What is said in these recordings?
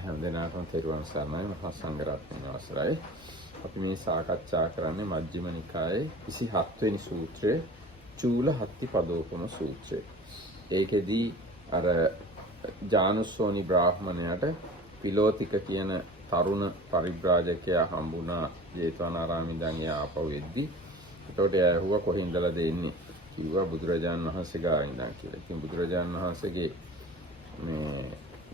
හැම දිනකටම තෙරුවන් සරණයි මහා සංඝරත්නය අවසරයි. අපි මේ සාකච්ඡා කරන්නේ මජ්ක්‍ධිම නිකායේ 27 වෙනි සූත්‍රය චූලහත්ථිපදෝපම සූත්‍රය. ඒකෙදී අර ජානුස්සෝනි බ්‍රාහ්මණයාට පිලෝතික කියන තරුණ පරිබ්‍රාජකයා හම්බුණා ජේතවනාරාමේ ඉඳන් එයා ආපහු එද්දි. එතකොට එයා ඇහුවා කොහේ ඉඳලාද එන්නේ? කිව්වා බුදුරජාණන් වහන්සේ ගාව ඉඳන් කියලා. ඉතින් බුදුරජාණන් වහන්සේගේ මේ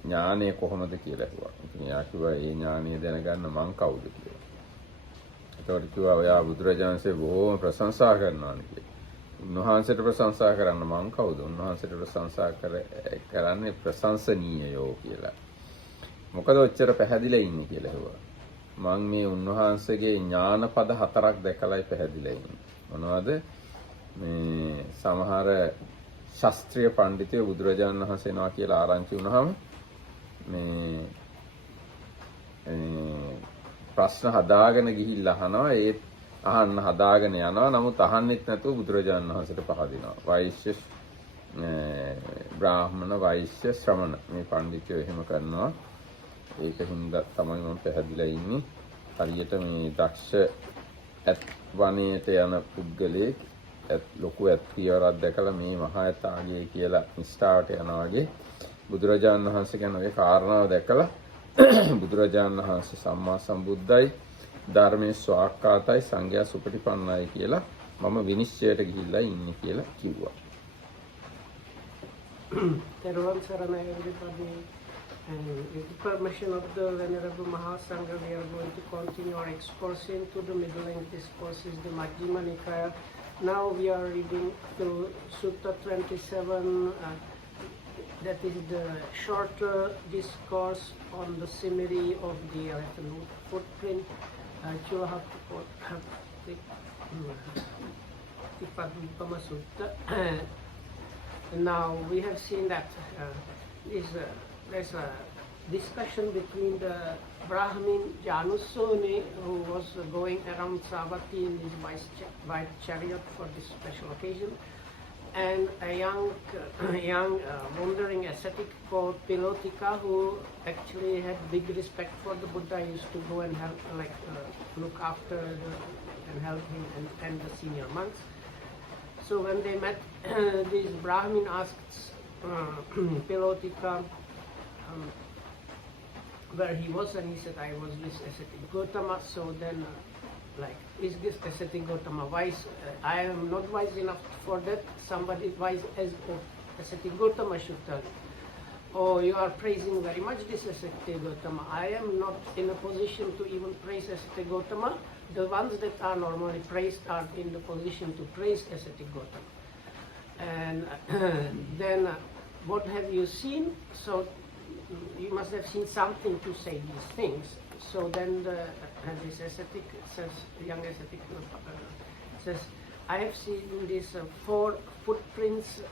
ඥානය කොහොමද කියලා ඇහුවා. ඉතින් එයා කිව්වා ඒ ඥානය දැනගන්න මං කවුද කියලා. එතකොට කිව්වා ඔයා බුදුරජාණන්සේ බොහොම ප්‍රශංසා කරනවා නේ. උන්වහන්සේට ප්‍රශංසා කරන්න මං කවුද? උන්වහන්සේට ප්‍රශංසා කරන්නේ ප්‍රශංසනීයයෝ කියලා. මොකද ඔච්චර පැහැදිලා ඉන්නේ කියලා ඇහුවා. මං මේ උන්වහන්සේගේ ඥාන පද 4ක් දැකලායි පැහැදිලා ඉන්නේ. මොනවද? මේ සමහර ශාස්ත්‍රීය පඬිතුයෝ බුදුරජාණන් වහන්සේ එනවා කියලා ආරංචි වුණාම මේ ප්‍රශ්න හදාගෙන ගිහිල්ලා අහනවා. ඒ අහන්න හදාගෙන යනවා. නමුත් අහන්නෙත් නැතුව බුදුරජාණන් වහන්සේට පහදිනවා. වෛශ්‍ය බ්‍රාහ්මණ වෛශ්‍ය ශ්‍රමණ මේ පඬිතුයෝ එහෙම කරනවා. ඒකින්ද තමයි මම පැහැදිලා ඉන්නේ. හරියට මේ දක්ෂ ඇත් වනයේට යන පුද්ගලයෙක් ලොකු ඇත් පියවරක් දැකලා මේ මහා ඇතාගේ කියලා නිස්සාරට යනවා වගේ බුදුරජාණන් වහන්සේ කියන ඔය කාරණාව දැකලා බුදුරජාණන් වහන්සේ සම්මා සම්බුද්දයි ධර්මයේ ස්වාක්ඛාතයි සංඝයා සුපටිපන්නයි කියලා මම විනිශ්චයට ගිහිල්ලා ඉන්නේ කියලා කිව්වා. Teruvan Saranai everybody, and with the permission of the Venerable Mahasangha, we are going to continue our excursion to the middle length discourses, the Majjhima Nikaya. Now we are reading through Sutta 27, that is the shorter discourse on the simile of the elephant footprint, Culahatthipadopama Sutta. Now we have seen that there's a discussion between the Brahmin Janussoni, who was going around Savatthi in his white chariot for this special occasion, and a young wandering ascetic called Pilotika, who actually had big respect for the Buddha. He used to go and help, look after and help him and the senior monks. So when they met, this Brahmin asked Pilotika where he was, and he said, I was this ascetic Gautama. So then, is this ascetic Gautama wise? I am not wise enough for that. Somebody wise as ascetic Gautama should tell you. Oh, you are praising very much this ascetic Gautama. I am not in a position to even praise ascetic Gautama. The ones that are normally praised are in the position to praise ascetic Gautama. And then, what have you seen? So you must have seen something to say these things. So then this ascetic says, young ascetic says, I have seen these 4 footprints,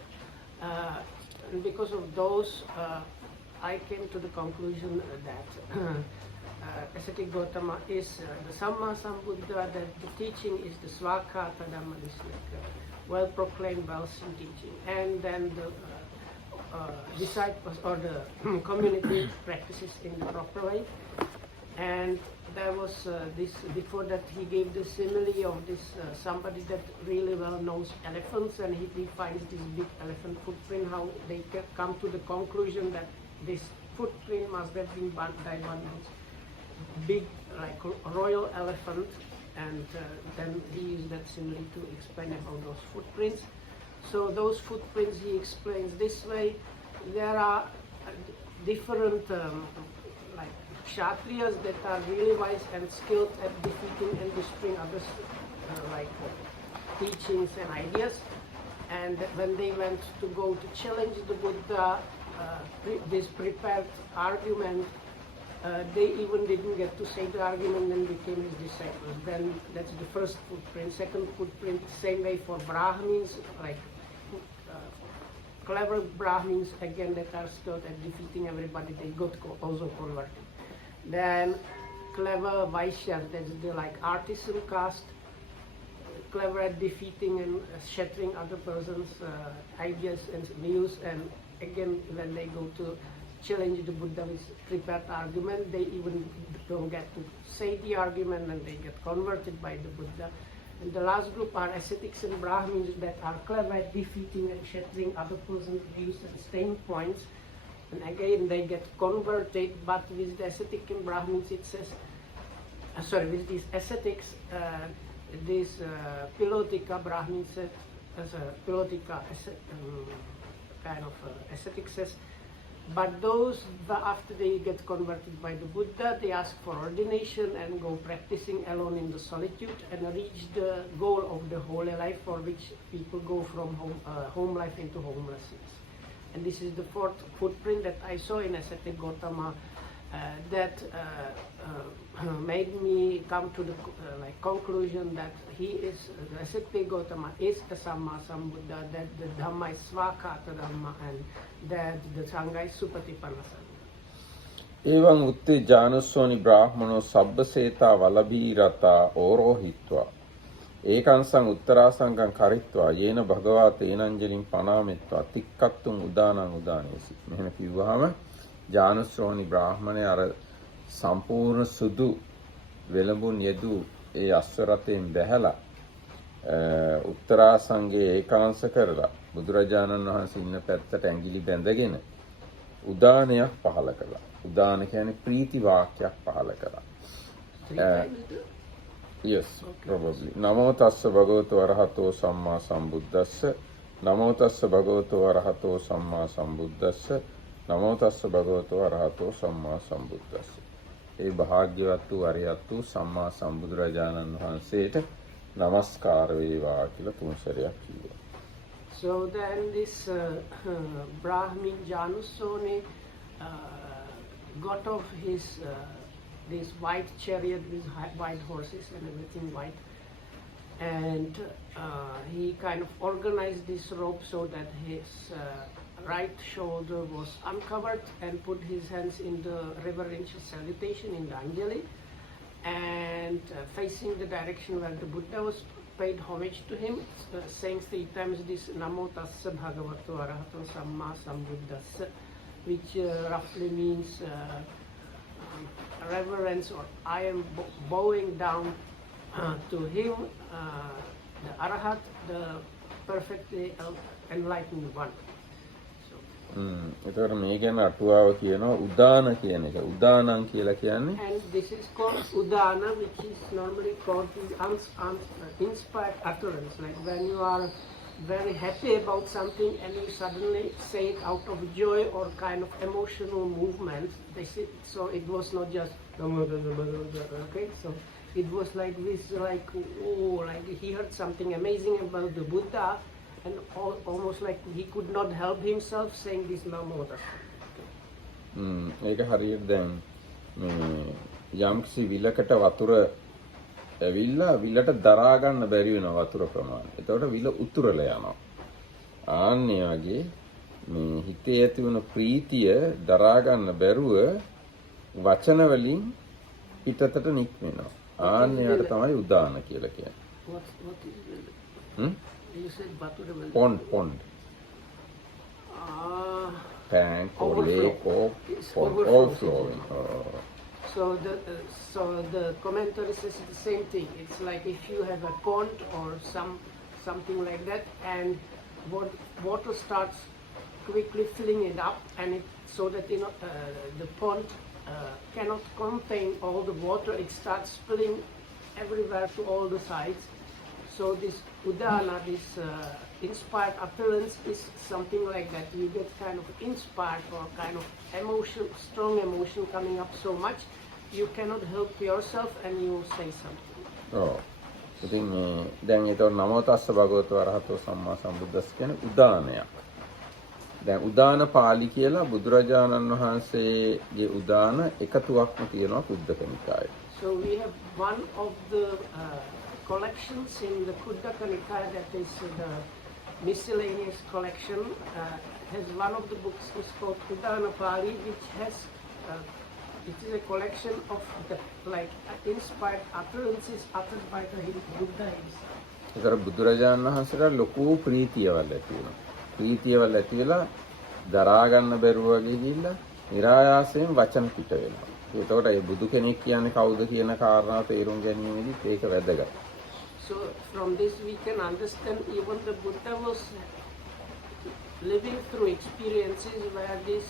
and because of those I came to the conclusion that ascetic Gautama is the Samma Sambuddha, that the teaching is the Swakkata Dhamma, this well proclaimed, well seen teaching, and then the disciples or the community practices in the proper way. And there was this, before that he gave the simile of this somebody that really well knows elephants, and he finds this big elephant footprint, how they come to the conclusion that this footprint must have been by one big royal elephant, and then he used that simile to explain about those footprints. So those footprints he explains this way. There are different kshatriyas that are really wise and skilled at defeating and destroying others teachings and ideas. And when they went to go to challenge the Buddha, this prepared argument, they even didn't get to say the argument and became his disciples. Then that's the first footprint. Second footprint, same way for Brahmins, clever Brahmins again that are skilled at defeating everybody, they got also converted. Then clever Vaishyas, that's the artisan caste, clever at defeating and shattering other persons' ideas and views, and again when they go to challenge the Buddha with prepared argument. They even don't get to say the argument and they get converted by the Buddha. And the last group are ascetics and Brahmins that are clever at defeating and shattering other person's views and staying points. And again, they get converted, but with the ascetic and Brahmins, it says, with these ascetics, this Pilotika Brahmin said, as a Pilotika ascetic says, but those after they get converted by the Buddha, they ask for ordination and go practicing alone in the solitude and reach the goal of the holy life, for which people go from home life into homelessness. And this is the fourth footprint that I saw in ascetic Gautama that made me come to the conclusion that he is, the ascetic Gautama is the Samma Sambuddha, that the Dhamma is Svakata Dhamma, and that the Sangha is Supatipanna Sangha. Evam utte janusoni brahmano sabbaseta valabhirata orohitva ekansang uttarasangang karitva yena bhagava tenanjalim panametva tikkattum udanang udanesi. මෙහෙම කිව්වහම ජානුශ්‍රෝණි බ්‍රාහ්මණය අර සම්පූර්ණ සුදු වෙලඹුන් යෙදු ඒ අශ්ව රථයෙන් බැහැලා උත්තරාසංගේ ඒකාංශ කරලා බුදුරජාණන් වහන්සේ ඉන්න පැත්තට ඇඟිලි බැඳගෙන උදානයක් පහල කළා. උදාන කියන්නේ ප්‍රීති වාක්‍යයක් පහල කළා. Yes, probably. Namo tassa bhagavato arahato samma sambuddhassa. Namo tassa bhagavato arahato samma sambuddhassa. Namo tassa bhagavato arahato samma sambuddhassa. ඒ භාග්‍යවත් වූ අරිහත් වූ සම්මා සම්බුදුරජාණන් වහන්සේට නමස්කාර වේවා කියලා තුන් සැරයක් කිව්වා. So then this Brahmin Janusoni got off his this white chariot with white horses and everything white, and he kind of organized this rope so that his right shoulder was uncovered and put his hands in the reverential salutation in the Anjali, and facing the direction where the Buddha was, paid homage to him, saying 3 times this Namo Tassa Bhagavato Arahato Samma Sambuddhassa, which roughly means reverence, or I am bowing down to him, the Arahat, the perfectly enlightened one. එතකොට මේ ගැන අටුවාව කියනවා උදාන කියන එක. උදානං කියලා කියන්නේ. And this is called udana, which is normally called the inspired utterance. Like when you are very happy about something and you suddenly say it out of joy or kind of emotional movement. So it was not just okay. So it was like this, like like he heard something amazing about the Buddha. And almost like he could not help himself saying this Namo Tassa. ඒක හරියට දැන් මේ යම්කිසි විලකට වතුර ඇවිල්ලා විලට දරා ගන්න බැරි වෙන වතුර ප්‍රමාණය. එතකොට විල උතුරලා යනවා. ආන්නේ වගේ මේ හිතේ ඇති වෙන ප්‍රීතිය දරා ගන්න බැරුව වචන වලින් පිටතට නික්මෙනවා. ආන්නේට තමයි උදාන කියලා කියන්නේ. What is you said Batura pond tank or lake or pond overflowing. So the commentary says the same thing. It's like if you have a pond or something like that, and water starts quickly filling it up, and so that the pond cannot contain all the water. It starts spilling everywhere to all the sides. So this udana, this inspired utterance is something like that. You get kind of inspired or kind of emotion, strong emotion coming up so much, you cannot help yourself and you say something. Oh. ඉතින් දැන් ඒතකොට නමෝ තස්ස භගවතු අරහතෝ සම්මා සම්බුද්දස්ස කියන උදානයක්. දැන් උදාන පාළි කියලා බුදුරජාණන් වහන්සේගේ උදාන එකතුවක්ම තියෙනවා කුද්දක නිකායේ. So we have one of the collections in the Kuddaka Nikaya, that is the miscellaneous collection, has one of the books is called Udana Pali, which has it is a collection of the inspired utterances uttered by the Buddha himself. ඒතර බුදුරජාණන් වහන්සේට ලොකු ප්‍රීතියවල් ඇති වෙනවා. ප්‍රීතියවල් ඇති වෙලා දරා ගන්න බැරුව වගේ ගිහිල්ලා නිරායාසයෙන් වචන පිට වෙනවා. ඒතකොට මේ බුදු කෙනෙක් කියන්නේ කවුද කියන කාරණාව තේරුම් ගැනීමෙදිත් ඒක වැදගත්. So from this we can understand even the Buddha was living through experiences where this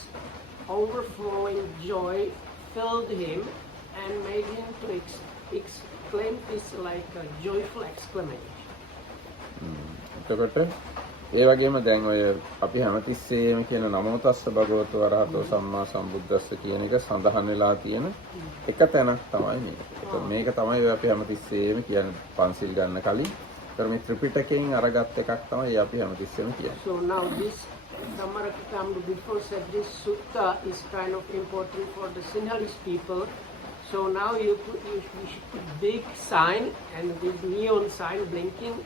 overflowing joy filled him and made him to exclaim this like a joyful exclamation. එතකොට ඒ වගේම දැන් ඔය අපි හැමතිස්සෙම කියන නමෝ තස්ස භගවතු වරහතෝ සම්මා සම්බුද්දස්ස කියන එක සඳහන් වෙලා තියෙන එක තැනක් තමයි මේක. ඒත් මේක තමයි ඔය අපි හැමතිස්සෙම කියන්නේ පන්සිල් ගන්න කලින්. ඒතර මේ ත්‍රිපිටකයෙන් අරගත් එකක් තමයි අපි හැමතිස්සෙම කියන්නේ. So now this Dhammarakathamru before said this sutta is kind of important for the Sinhalese people. So now you should put big sign and this neon sign blinking.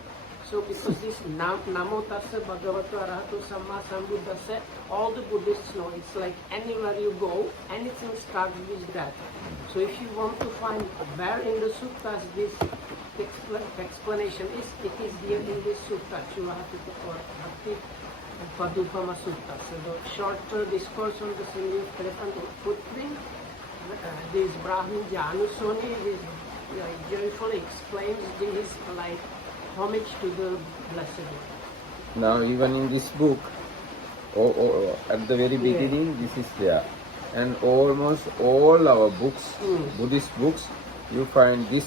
So because this Namo Tassa Bhagavato Arahato Samma Sambuddhassa, all the Buddhists know it's like anywhere you go, anything starts with that. So if you want to find where in the suttas this explanation is, it is here in this sutta, Culahatthipadopama Sutta. So the short discourse on the single elephant footprint, this Brahmin Janusoni joyfully explains this like homage to the Blessed One. Now even in this book, at the very beginning, this is there. And almost all our books, Buddhist books, you find this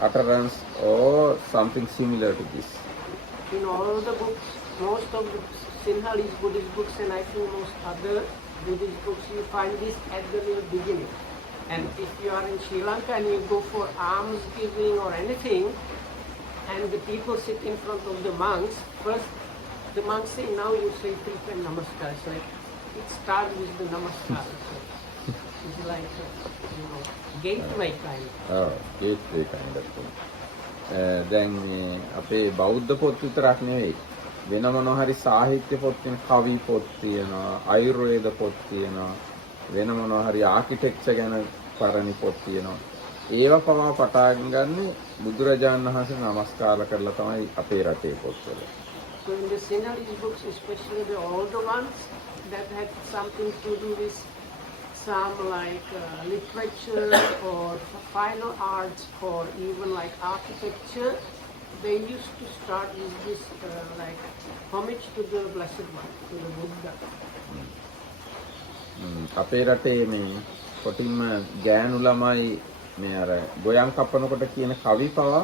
utterance or something similar to this. In all the books, most of the Sinhalese Buddhist books and I think most other Buddhist books, you find this at the very beginning. And if you are in Sri Lanka and you go for alms giving or anything, and the people sit in front of the monks, first the monks say, now you say 3 times namaskar. So it starts with the namaskar. So it's like, gateway kind. gateway kind of thing. දැන් මේ අපේ බෞද්ධ පොත් විතරක් නෙවෙයි. වෙන මොනවා හරි සාහිත්‍ය පොත් තියෙන කවි පොත් තියෙනවා, ආයුර්වේද පොත් තියෙනවා, වෙන මොනවා හරි ආකිටෙක්චර් ගැන පරණි පොත් තියෙනවා. ඒව පවා පටාගෙන ගන්නේ බුදුරජාණන් වහන්සේ නමස්කාර කරලා තමයි අපේ රටේ පොත්වල. So in the Sinhalese books, especially the older ones that had something to do with some like literature or fine arts or even like architecture, they used to start with this like homage to the Blessed One, to the Buddha. අපේ රටේ මේ කොටින්ම ගෑනු ළමයි මේ අර ගොයන් කපනකොට කියන කවි පවා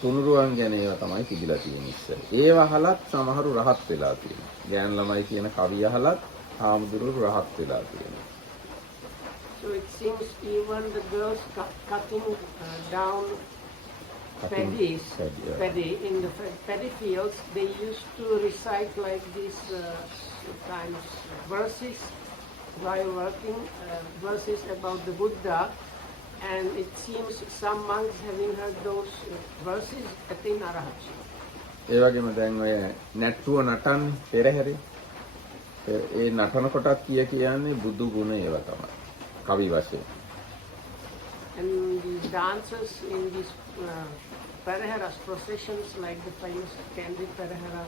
තුනුරුවන් ගැන ඒවා තමයි තිබිලා තියෙන්නේ ඉස්සර. ඒව අහලත් සමහරු රහත් වෙලා තියෙනවා. ගෑනු ළමයි කියන කවි අහලත් ආමුදුරු රහත් වෙලා තියෙනවා. So it seems even the girls cutting down paddy in the paddy fields, they used to recite like these kind of verses while working, verses about the Buddha. And it seems some monks having heard those verses attain arahatship. ඒ වගේම දැන් ඔය නැට්ටුව නටන්නේ පෙරහැරේ. ඒ නටන කොටත් කියන්නේ බුදු ගුණ ඒවා තමයි. කවි වශයෙන්. And the dancers in these Paraharas processions, like the famous Candy Parahara,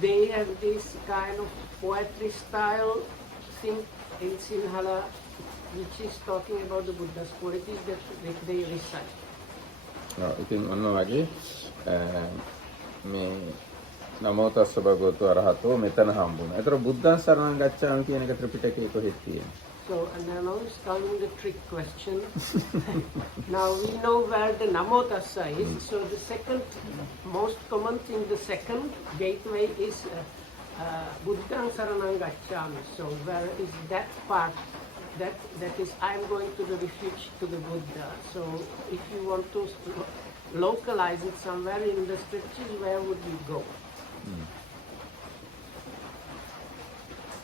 they have this kind of poetry style thing in Sinhala, which is talking about the Buddha's qualities that they recite. ඉතින් ඔන්න වගේ මේ නමෝ තස්ස භගවතු අරහතෝ මෙතන හම්බුණා. ඒතර බුද්ධං සරණං ගච්ඡාමි කියන එක ත්‍රිපිටකයේ කොහෙද තියෙන්නේ? So, and now is coming the trick question. Now we know where the Namo Tassa is. So the second most common thing, the second gateway is Buddhaṃ Saranam Gacchāmi. So where is that part? That is, I am going to the refuge to the Buddha. So if you want to localize it somewhere in the scriptures, where would you go?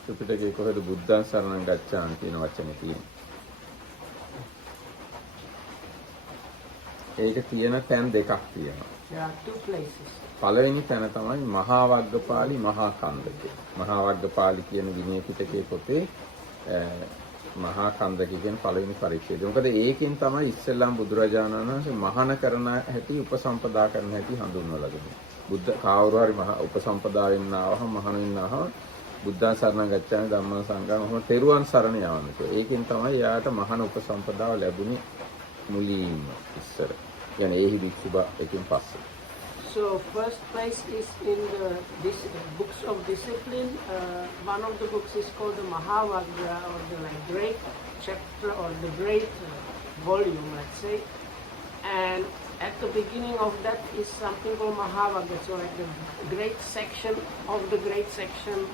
ත්‍රිපිටකයේ කොහෙද බුද්ධං සරණං ගච්ඡාමි කියන වචනේ තියෙන්නේ? ඒක තියෙන තැන් දෙකක් තියෙනවා. There are 2 places. පළවෙනි තැන තමයි මහා වග්ගපාලි මහා කන්දකේ. මහා වග්ගපාලි කියන විනය පිටකයේ පොතේ මහා කන්දක කියන පළවෙනි පරිච්ඡේදය. මොකද ඒකෙන් තමයි ඉස්සෙල්ලාම බුදුරජාණන් වහන්සේ මහාන කරන හැටි උපසම්පදා කරන හැටි හඳුන්වලා දුන්නේ. බුද්ධ කවුරු හරි මහා උපසම්පදා වෙන්න ආවම මහාන වෙන්න ආවම බුද්ධං සරණං ගච්ඡාමි ධම්මං සංඝං කොහොම තෙරුවන් සරණ යවන්නේ. ඒකෙන් තමයි යාට මහාන උපසම්පදාව ලැබුණේ මුලින්ම ඉස්සර. يعني ඒහි භික්ෂුව එකෙන් පස්සේ. So first place is in this books of discipline. One of the books is called the Mahavagga, or the like great chapter, or the great volume, let's say. And at the beginning of that is something called Mahavagga, so like the great section of the great section,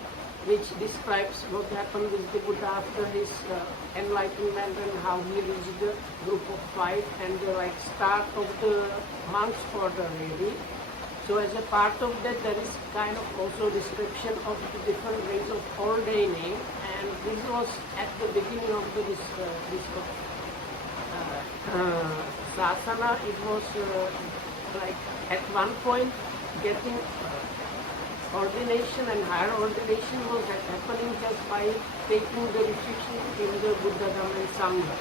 which describes what happened with the Buddha after his enlightenment and how he reached the group of 5 and the like start of the monks order really. So as a part of that, there is kind of also description of the different ways of ordaining, and this was at the beginning of this sasana. It was like at one point getting ordination and higher ordination was happening just by taking the refuge in the Buddha, Dhamma and Sangha.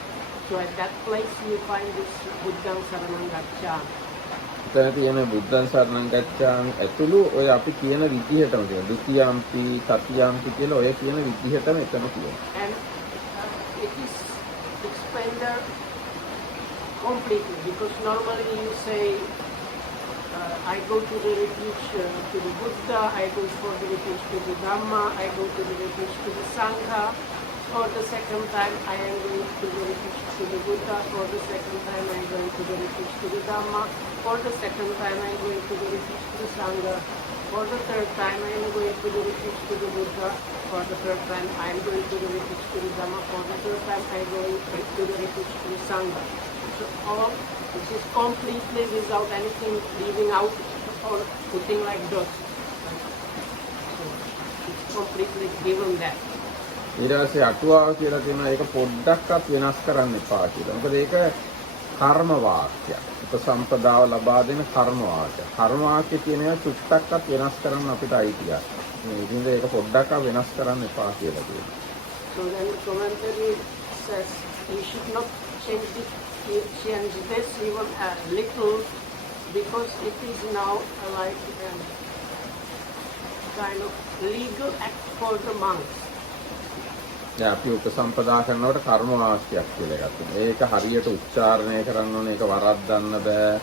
So at that place you find this Buddhaṃ Saranam Gacchāmi. එතන තියෙන බුද්ධං සරණං ගච්ඡාමි ඇතුළු ඔය අපි කියන විදිහටම තියෙනවා. ဒ ුතියම්පි තතියම්පි කියලා ඔය කියන විදිහටම එතන තියෙනවා. And it is explained there completely, because normally you say I go to the refuge to the Buddha, I go for the refuge to the Dhamma, I go to the refuge to the Sangha. For the second time I am going to the refuge to the Buddha. For the second time I am going to the refuge to the Dhamma. For the second time I am going to the refuge to the Sangha. For the third time I am going to the refuge to the Buddha. For the third time I am going to the refuge to the Dhamma. For the third time I am going to the refuge to the Sangha. So all this is completely without anything leaving out or putting like dots. So it's completely given that. ඊට පස්සේ අටුවාව කියලා තියෙනවා ඒක පොඩ්ඩක්වත් වෙනස් කරන්න එපා කියලා. මොකද ඒක කර්ම වාක්‍යයක්. උපසම්පදාව ලබා දෙන කර්ම වාක්‍යයක්. කර්ම වාක්‍ය කියන ඒවා චුට්ටක්වත් වෙනස් කරන්න අපිට අයිතියක්. මේ ඉතින් ඒක පොඩ්ඩක්වත් වෙනස් කරන්න එපා කියලා කියනවා. So then the commentary says you should not change this even a little, because it is now like kind of legal act for the monks. දැන් අපි උපසම්පදා කරනකොට කර්ම වාක්‍යයක් කියලා එකක් තියෙනවා. ඒක හරියට උච්චාරණය කරන්න ඕනේ, ඒක වරද්දන්න බෑ.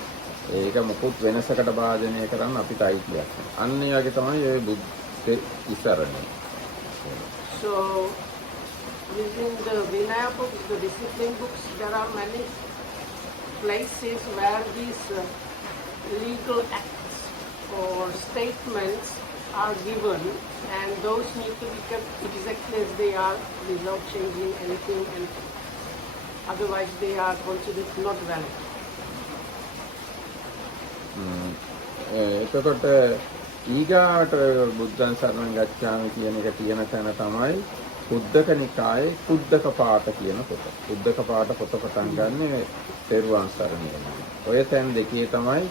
ඒක මොකුත් වෙනසකට භාජනය කරන්න අපිට අයිතියක් නැහැ. අන්න ඒ වගේ තමයි මේ බුද්ධ ඉසරණය. So within the Vinaya books, the discipline books, there are many places where these legal acts or statements are given, and those need to be kept exactly as they are without changing anything, and otherwise they are considered not valid. එතකොට ඊගාට බුද්ධං සරණං ගච්ඡාමි කියන එක තියෙන තැන තමයි කුද්දක නිකායේ කුද්දක පාඨ කියන පොත. කුද්දක පාඨ පොත පටන් ගන්න තෙරුවන් සරණ යන. ඔය තැන් දෙකේ තමයි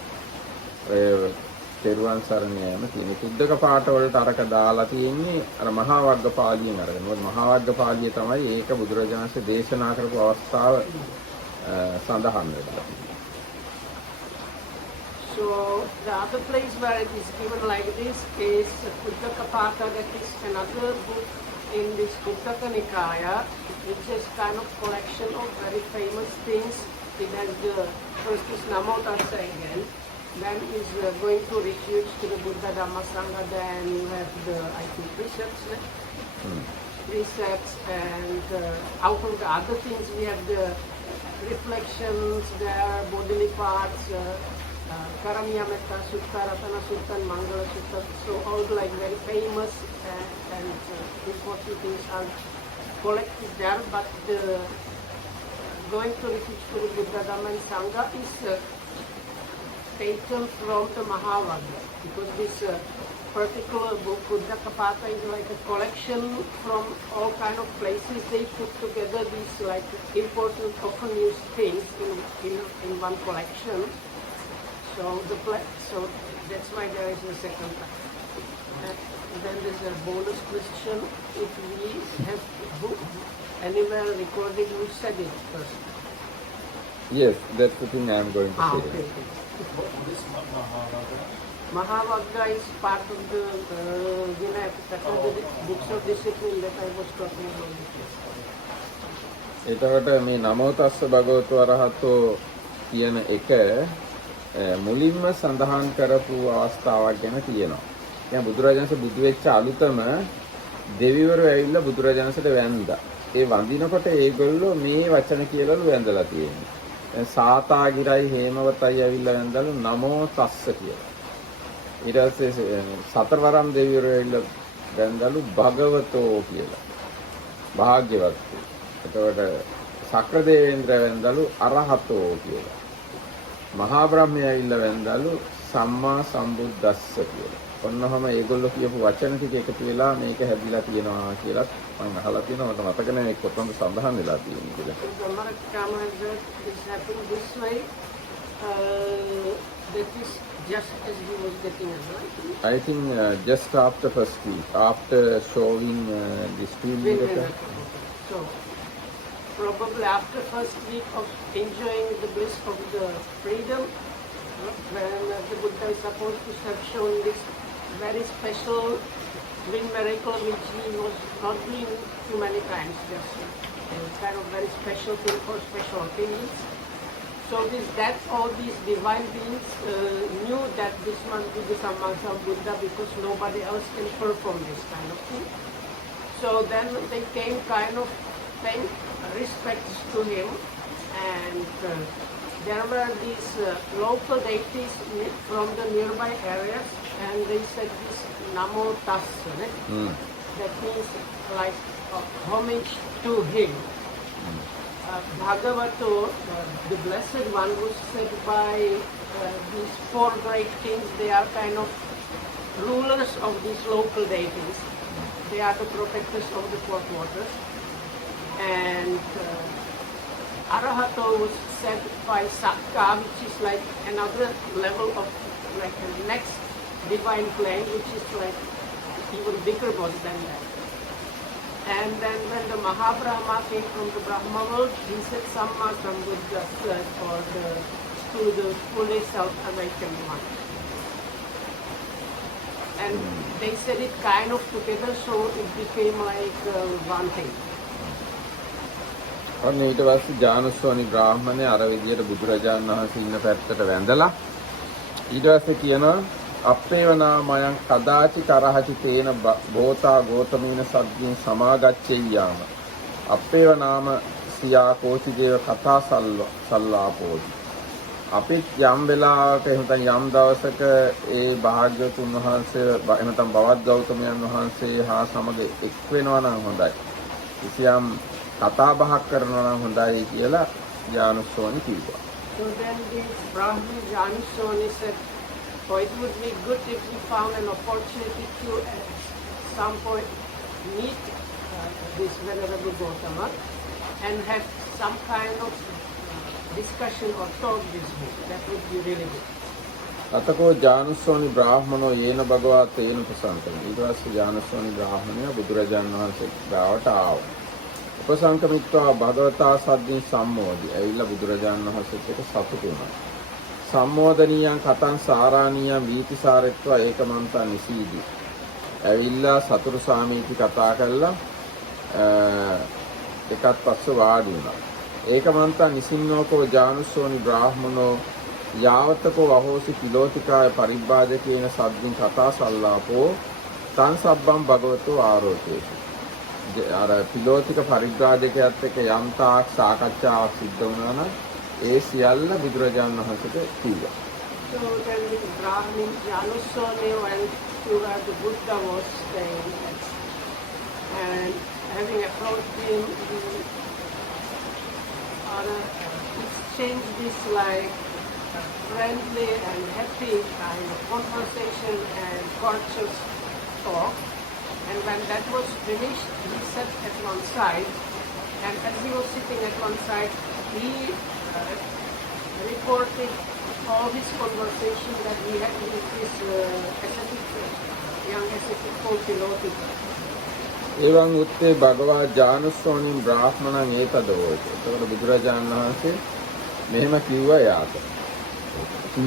තෙරුවන් සරණ යෑම තියෙන්නේ. කුද්දක පාඨ වලට අරක දාලා තියෙන්නේ අර මහා වග්ග පාළියෙන් අරගෙන. මොකද මහා වග්ග පාළිය තමයි ඒක බුදුරජාණන්සේ දේශනා කරපු අවස්ථාව සඳහන් වෙලා. So the other place where it is given like this is Kuddaka Pata, that is another book in this Kuddaka Nikaya, which is kind of collection of very famous things. It has the first is Namo Tassa again, then is going to refuge to the Buddha Dhamma Sangha, then you have the precepts, precepts, and out of the other things we have the reflections, there bodily parts, Karamiya Metta Sutta, Ratana Sutta, and Mangala Sutta. So all like very famous and important things are collected there, but going to refuge to the Buddha Dhamma and Sangha is taken from the Mahavagga, because this particular book, Kuddaka Pata, is like a collection from all kind of places. They put together these like important, often used things in one collection. So that's why there is a second time. And then there's a bonus question. If we have book anywhere recording, who said it first? Yes, that's the thing I am going to say. Okay. Mahavagga is part of the books of discipline that I was talking about. එතකොට මේ නමෝ තස්ස භගවතු අරහතෝ කියන එක මුලින්ම සඳහන් කරපු අවස්ථාවක් ගැන තියෙනවා. දැන් බුදුරජාණන්සේ බුදු වෙච්ච අලුතම දෙවිවරු ඇවිල්ලා බුදුරජාණන්සට වැඳා. ඒ වඳිනකොට ඒගොල්ලෝ මේ වචන කියලාලු වැඳලා තියෙන්නේ. දැන් සාතාගිරයි හේමවතයි ඇවිල්ලා වැඳලු නමෝ තස්ස කියලා. ඊට පස්සේ සතරවරම් දෙවිවරු ඇවිල්ලා වැඳලු භගවතෝ කියලා. භාග්‍යවත්. එතකොට සක්‍ර දේවේන්ද්‍ර වැඳලු අරහතෝ කියලා. මහා බ්‍රහ්මයා ඇවිල්ලා වැඳලු සම්මා සම්බුද්දස්ස කියලා. ඔන්නවම ඒගොල්ලෝ කියපු වචන ටික එකතු වෙලා මේක හැදිලා තියෙනවා කියලා මම අහලා තියෙනවා. මට මතක නැහැ කොතනද සඳහන් වෙලා තියෙන්නේ කියලා. That is just as he was getting it, right? I think just after first week, after showing this film. So, probably after first week of enjoying the bliss of the freedom, when the Buddha is supposed to have shown this very special twin miracle which he was not doing too many times, just kind of very special thing for special opinions. So that all these divine beings knew that this must be the Sammasambuddha Buddha because nobody else can perform this kind of thing. So then they came kind of paying respects to him, and there were these local deities from the nearby areas, and they said this Namo Tassa, that means like homage to him. Bhagavato, the Blessed One, was said by these four great kings. They are kind of rulers of these local deities. They are the protectors of the four waters. And Arahato was said by Sakka, which is like another level of like the next divine plane, which is like even bigger boss than that. And then when the Mahabrahma came from the Brahma world, he said Samma Sambuddha or to the fully self-awakened one. And they said it kind of together, so it became like one thing. ඔන්න ඊට පස්සේ ජානුස්සෝනි බ්‍රාහ්මණය අර විදියට බුදුරජාණන් වහන්සේ ඉන්න පැත්තට වැඳලා ඊට පස්සේ කියනවා අපේවනාමයන් කදාචි කරහචි තේන භෝතා ගෝතමීන සද්දින් සමාගච්ඡෙය්‍යාම අපේවනාම සියා කෝචි දේව කතා සල්ලාපෝදි අපිත් යම් වෙලාවක එහෙනම් යම් දවසක ඒ භාග්‍යවතුන් වහන්සේ එහෙනම් බවත් ගෞතමයන් වහන්සේ හා සමග එක් වෙනවා නම් හොඳයි. කිසියම් කතා බහක් කරනවා නම් හොඳයි කියලා ජානුස්සෝනි කිව්වා. So then this Brahmin Janusoni said, so it would be good if we found an opportunity to at some point meet this Venerable Gautama and have some kind of discussion or talk this week. That would be really good. අතකෝ ජානුස්සෝනි බ්‍රාහ්මණෝ යේන භගවා තේන ප්‍රසංකම. ඊට පස්සේ ජානුස්සෝනි බ්‍රාහ්මණය බුදුරජාණන් වහන්සේ ගාවට ආවා. උපසංකමිත්වා භගවතා සද්දින් සම්මෝදි. ඇවිල්ලා බුදුරජාණන් වහන්සේට සතුටු වුණා. සම්මෝදනීයං කතං සාරාණීයං වීතිසාරෙත්වා ඒකමන්තා නිසීදි. ඇවිල්ලා සතුරු සාමීති කතා කළා. එකත් පස්ස වාඩි වුණා. ඒකමන්තා නිසින්නෝකෝ ජානුස්සෝනි බ්‍රාහ්මණෝ යාවතකෝ අහෝසි පිලෝතිකාය පරිබ්බාජකේන සද්දින් කතා සල්ලාපෝ තං සබ්බම් භගවතෝ ආරෝචේති. අර පිලෝතික පරිබ්‍රාජකයාත් එක්ක යම් තාක් සාකච්ඡාවක් සිද්ධ වුණා නම් ඒ සියල්ල බුදුරජාණන් වහන්සේට කිව්වා. So then the Brahmin Janusoni went to where the Buddha was staying, and having approached him, exchanged this like friendly and happy kind of conversation and courteous talk. And when that was finished, he sat at one side, and as he was sitting at one side, he reported all his conversation that he had with this young ascetic called Philotika. එවන් උත්තේ භගවා ජානුස්සෝනින් බ්‍රාහ්මණං ඒතදවෝච. එතකොට බුදුරජාණන් වහන්සේ මෙහෙම කිව්වා යාට.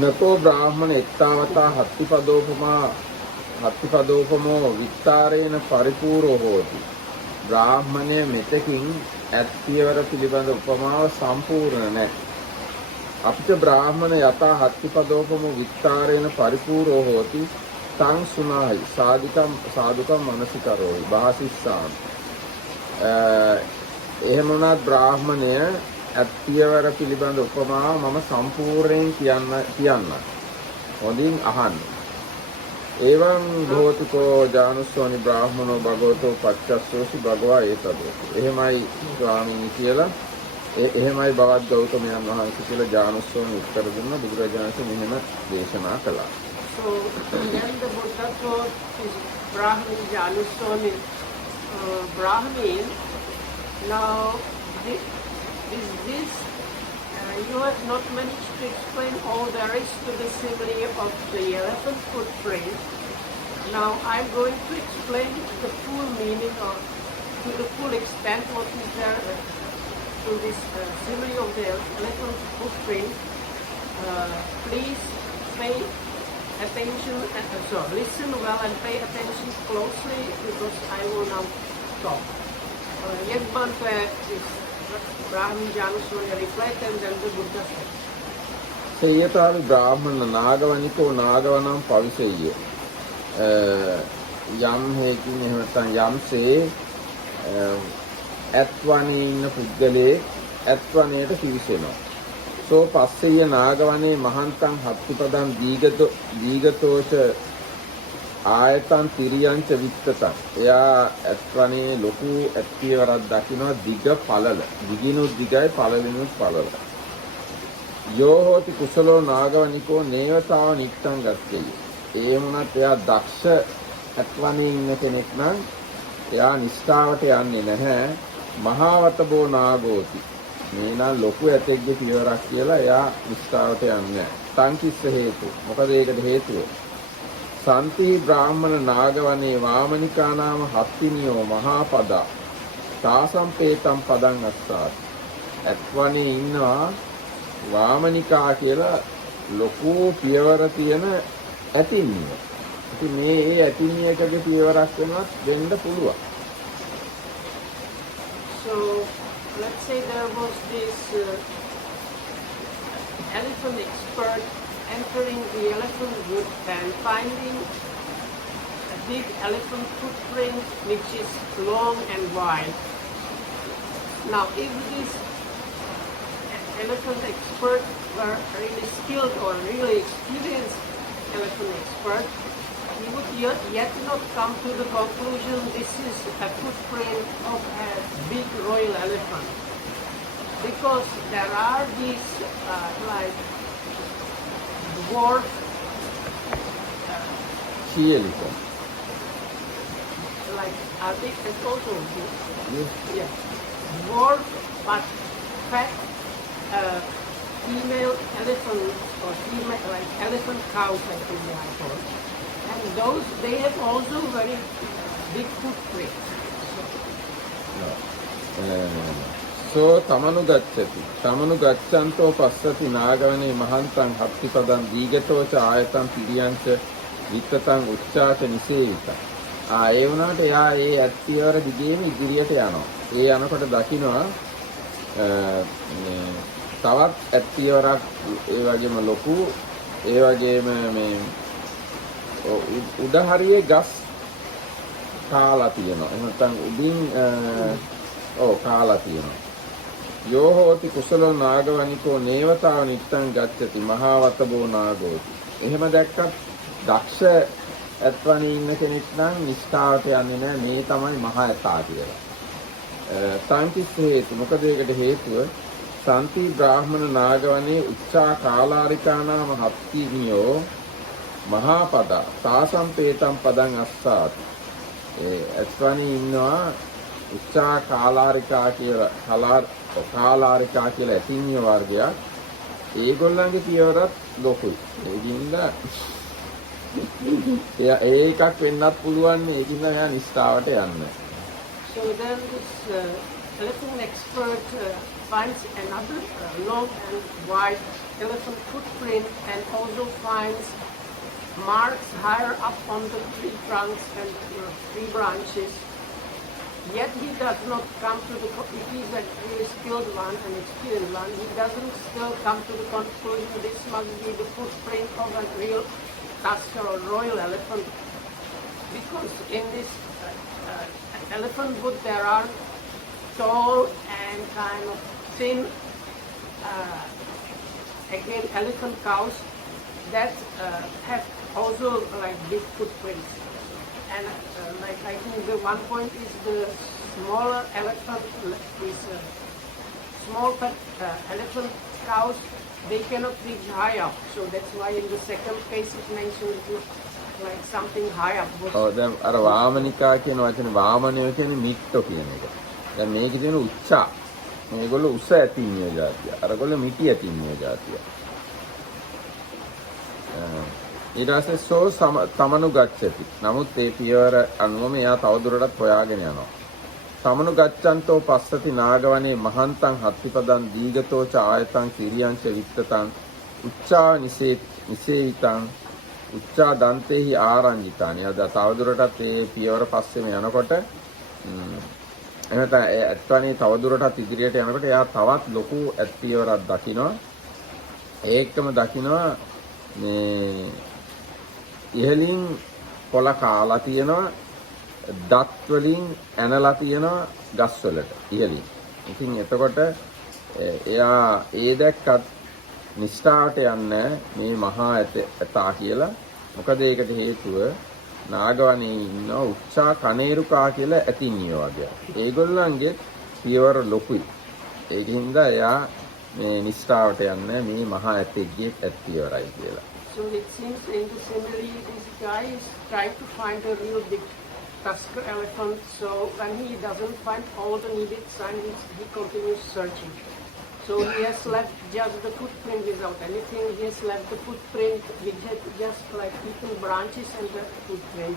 නතෝ බ්‍රාහ්මණ එත්තාවතා හත්තිපදෝපමෝ විත්තරේන පරිපූර්ණෝ හෝති. බ්‍රාහ්මණය මෙතකින් ඇත්තිවර පිළිබඳ උපමාව සම්පූර්ණ නැහැ. අපිට බ්‍රාහ්මණ යතා හත්තිපදෝපමෝ විත්තරේන පරිපූර්ණෝ හෝති තං සුනාහි සාදුකම් මනසිකරෝයි භාසිස්සාම. එහෙම වුණත් බ්‍රාහ්මණය ඇත්තිවර පිළිබඳ උපමාව මම සම්පූර්ණයෙන් කියන්න. හොඳින් අහන්න. එවං භෝතිකෝ ජානුස්සෝනි බ්‍රාහ්මනෝ භගවතෝ පච්චස්සෝසි භගවා ඒතදෝ. එහෙමයි ස්වාමීනි කියලා එහෙමයි බවත් ගෞතමයන් වහන්සේ කියලා ජානුස්සෝනි උත්තර දුන්න බුදුරජාණන් වහන්සේ මෙහෙම දේශනා කළා. So then the Buddha told his Brahmin Janussoni, Brahmin, now you have not managed to explain all there is to the simile of the elephant footprint. Now I'm going to explain the full meaning or to the full extent what is there to this simile of the elephant footprint. Please pay attention, listen well and pay attention closely because I will now talk. Yagmanta is Brahmin Janussoni replied and then the Buddha said. සේයතාවි බ්‍රාහ්මණ නාගවනිකෝ නාගවනම් පවිසෙය්‍ය. යම් හේකින් එහෙම නැත්නම් යම්සේ ඇත්වනේ ඉන්න පුද්ගලයේ ඇත්වනේට පිවිසෙනවා. සෝ පස්සෙය නාගවනේ මහන්තං හත්තිපදං දීගතෝච ආයතන් තිරියංච විත්තතං. එයා ඇත්වනේ ලොකු ඇත්තිවරක් දකිනවා දිග පළල. දිගිනුත් දිගයි පළලිනුත් පළල. යෝ හෝති කුසලෝ නාගවනිකෝ නේවතාව නික්තං ගස්සෙය. ඒ වුණත් එයා දක්ෂ ඇත්වනේ ඉන්න කෙනෙක් නම් එයා නිෂ්ඨාවට යන්නේ නැහැ. මහාවතබෝ නාගෝති. මේ නම් ලොකු ඇතෙක්ගේ පියවරක් කියලා එයා නිෂ්ඨාවට යන්නේ නැහැ. සංකිස්ස හේතු. මොකද ඒකට හේතුව? සන්ති බ්‍රාහ්මණ නාගවනේ වාමනිකානාම හත්තිනියෝ මහාපදා තාසම්පේතම් පදං අස්සාත්. ඇත්වනේ ඉන්නවා වාමනිකා කියලා ලොකු පියවර තියෙන ඇතිනිය. ඉතින් මේ ඇතිනියකගේ පියවරක් වෙන්න පුළුවන්. So let's say there was this elephant expert entering the elephant wood and finding a big elephant footprint which is long and wide. Now if this elephant expert were really skilled or really experienced elephant expert, he would yet not come to the conclusion this is a footprint of a big royal elephant. Because there are these like dwarf elephant. Like are they also Yes. yeah, dwarf but fat female elephants or female like elephant cows I think they are called. And those they have also very big footprints. සෝ තමනු ගච්ඡන්තෝ පස්සති නාගවනේ මහන්තං හත්තිපදං දීගතෝච ආයතං පිරියංච විත්තතං උච්චාච නිසේවිත. ඒ වුණාට එයා ඒ ඇත්තිවර දිගේම ඉදිරියට යනවා. ඒ යනකොට දකින්නවා තවත් ඇත්තිවරක් ඒ වගේම ලොකු ඒ වගේම මේ උඩ හරියේ ගස් කාලා තියෙනවා. එහෙම නැත්නම් උඩින් කාලා තියෙනවා. යෝ හෝති කුසල නාගවනිකෝ නේවතාව නිත්තං ගච්ඡති මහාවතබෝ නාගෝති. එහෙම දැක්කත් දක්ෂ ඇත්වනේ ඉන්න කෙනෙක් නම් නිෂ්ඨාවට යන්නේ නැහැ. මේ තමයි මහා ඇතා කියලා. සංකිස්ස හේතු. මොකද ඒකට හේතුව සන්ති බ්‍රාහ්මණ නාගවනේ උච්චා කාලාරිකානාම හත්තිනියෝ මහාපදා තාසම්පේතම් පදං අස්සාත්. ඒ ඇත්වනේ ඉන්නවා උච්චා කාලාරිකා කියලා කාලාරිකා කියලා ඇතින්නිය වර්ගයක්. ඒගොල්ලන්ගේ පියවරත් ලොකුයි. ඒකින්ද ඒකක් වෙන්නත් පුළුවන්. ඒකින්ද මෙයා නිෂ්ඨාවට යන්නේ. So then this elephant expert finds another long and wide elephant footprint and also finds marks higher up on the tree trunks and tree branches. Yet he does not come to the, if he's a really skilled one, an experienced one, he doesn't still come to the conclusion this must be the footprint of a real tusker or royal elephant. Because in this elephant wood there are tall and kind of thin, again elephant cows that have also like big footprints. And like I think the one point is the smaller elephant, small elephant cows, they cannot reach high up. So that's why in the second case it mentions like something high up. දැන් අර වාමනිකා කියන වචනේ වාමනය කියන්නේ මිට්ටෝ කියන එක. දැන් මේකේ තියෙන උච්චා. මේගොල්ලෝ උස ඇතින්නිය જાතිය. අරගොල්ලෝ මිටි ඇතින්නිය જાතිය. ඊට පස්සේ සෝ තමනු ගච්ඡති. නමුත් ඒ පියවර අනුව මෙයා තවදුරටත් හොයාගෙන යනවා. තමනු ගච්ඡන්තෝ පස්සති නාගවනේ මහන්තං හත්තිපදං දීගතෝ ච ආයතං කිරියං ච විත්තතං උච්චා නිසේවිතං උච්චා දන්තේහි ආරංජිතානි. අද තවදුරටත් ඒ පියවර පස්සේම යනකොට එහෙනම් ඇත්වනේ තවදුරටත් ඉදිරියට යනකොට එයා තවත් ලොකු ඇත් පියවරක් දකිනවා. ඒකම දකිනවා මේ ඉහලින් කොළ කාලා තියෙනවා, දත් වලින් ඇනලා තියෙනවා ගස් වලට ඉහලින්. ඉතින් එතකොට එයා ඒ දැක්කත් නිෂ්ඨාවට යන්නේ මේ මහා ඇතා කියලා. මොකද ඒකට හේතුව නාගවනේ ඉන්න උච්චා කනේරුකා කියලා ඇතින්නිය වගේ. ඒගොල්ලන්ගේ පියවර ලොකුයි. ඒකින්ද එයා මේ නිෂ්ඨාවට යන්නේ මේ මහා ඇතෙක්ගේ ඇත් පියවරයි කියලා. So it seems in the simile this guy is trying to find a real big tusker elephant. So when he doesn't find all the needed signs, he continues searching. So he has left just the footprint without anything. He has left the footprint which had just like eaten branches and the footprint.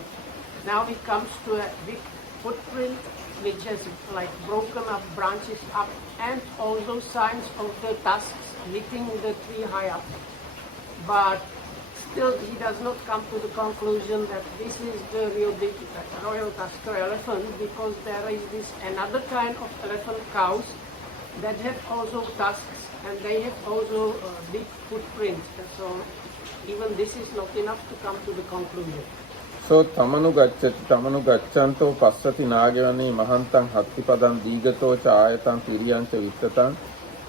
Now he comes to a big footprint which has like broken up branches up and also signs of the tusks hitting the tree high up. But still he does not come to the conclusion that this is the real big royal tusker elephant, because there is this another kind of elephant cows that have also tusks and they have also big footprints. So even this is not enough to come to the conclusion. So තමනු ගච්ඡන්තෝ පස්සති නාගවනේ මහන්තං හත්තිපදං දීගතෝ ච ආයතං තිරියං ච විත්තතං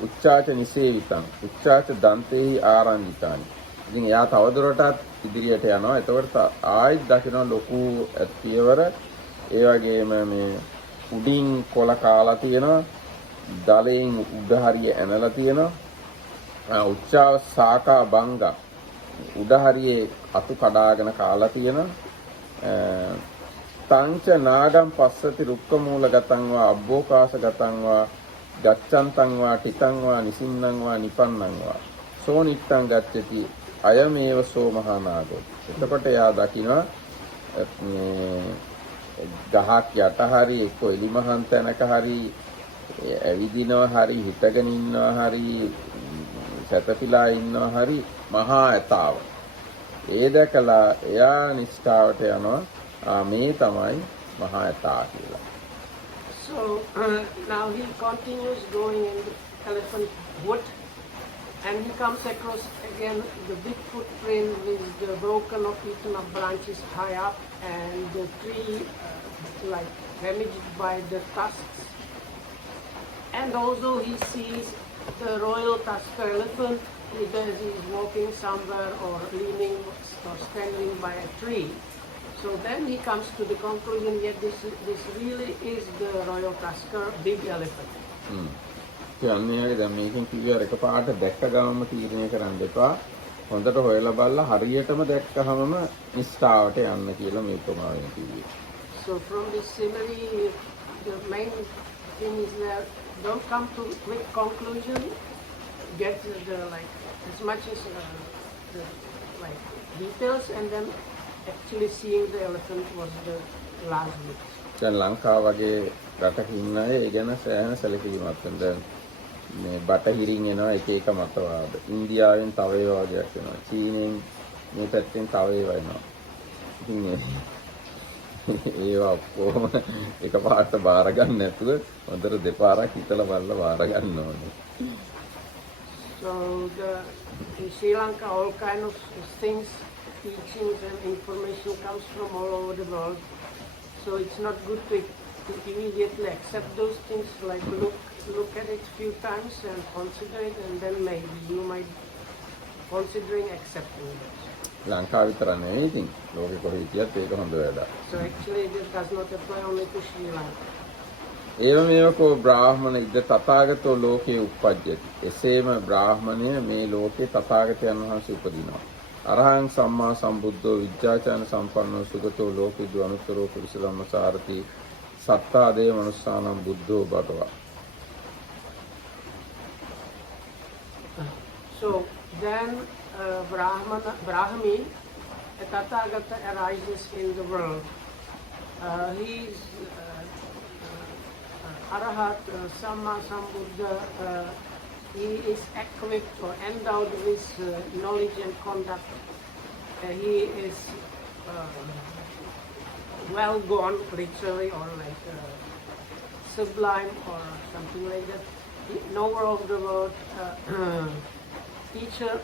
උච්චාච නිසේවිතං උච්චාච දන්තේහි ආරංජිතානි. ඉතින් එයා තවදුරටත් ඉදිරියට යනවා. එතකොට ආයෙත් දකින්න ලොකු ඇත් පියවර, ඒ වගේම මේ උඩින් කොළ කාලා තියෙනවා, දලයෙන් උඩ හරිය ඇනලා තියෙනවා, උච්චාව සාකා බංගා උඩ හරියේ අතු කඩාගෙන කාලා තියෙනවා. තංච නාගම් පස්සති රුක්ක මූල ගතං වා අබ්බෝකාශ ගතං වා ගච්ඡන්තං වා ටිතං වා නිසින්නං වා නිපන්නං වා සෝ නිට්ටං ගච්ඡති අයමේව සෝ මහා නාගෝ. එතකොට එයා දකිනවා ගහක් යට හරි එක්ක එලිමහන් තැනක හරි ඇවිදිනවා හරි හිටගෙන ඉන්නවා හරි සැතපීලා ඉන්නවා හරි මහා ඇතාව. ඒ දැකලා එයා නිෂ්ඨාවට යනවා මේ තමයි මහා ඇතා කියලා. So now he continues going in the elephant wood and he comes across again the big footprint with the broken or eaten up branches high up and the tree like damaged by the tusks. And also he sees the royal tusker elephant either he is walking somewhere or leaning or standing by a tree. So then he comes to the conclusion that this really is the royal tusker big elephant. කියන්නේ දැන් මේකෙන් කිව්වා එකපාරට දැක්ක ගමම තීරණය කරන්න එපා. හොඳට හොයලා බලලා හරියටම දැක්කහමම නිෂ්ඨාවට යන්න කියලා මේ උපමාවෙන් කිව්වේ. So from this simile, the main thing is that don't come to quick conclusion. Get the like as much as the like details and then actually seeing the elephant was the last bit. දැන් ලංකාව වගේ රටක ඉන්න අය ඒ ගැන සෑහෙන සැලකිලිමත් වෙනවා. දැන් මේ බටහිරින් එනවා එක එක මතවාද. ඉන්දියාවෙන් තව ඒවා වගේක් එනවා. චීනෙන් මේ පැත්තෙන් තව ඒවා එනවා. ඉතින් ඒවා ඔක්කොම එකපාරට බාර ගන්න නැතුව හොඳට දෙපාරක් හිතලා බලලා බාර ගන්න ඕනේ. So in Sri Lanka, all kind of things, teachings and information comes from all over the world. So it's not good to immediately accept those things. Like look at it few times and consider it, and then maybe you might considering accepting it. ලංකාව විතර නෙවෙයි ඉතින් ලෝකෙ කොහෙ හිටියත් ඒක හොඳ වැඩක්. So actually this does not apply only to Sri Lanka. ඒව මේවකෝ බ්‍රාහ්මණ ඉද තථාගතෝ ලෝකේ උප්පජ්ජති. එසේම බ්‍රාහ්මණය මේ ලෝකේ තථාගතයන් වහන්සේ උපදිනවා. අරහං සම්මා සම්බුද්ධෝ විජ්ජාචන සම්පන්නෝ සුගතෝ ලෝකේ දුවනුතරෝ පුරිස ධම්මසාරති සත්තාදේ මනුස්සානම් බුද්ධෝ බටවා. So then Brahmi, a Tathagata arises in the world. He is Arahat, Samma Sambuddha. He is equipped or endowed with knowledge and conduct. He is well gone, literally, or like sublime or something like that. Knower of the world. Teacher,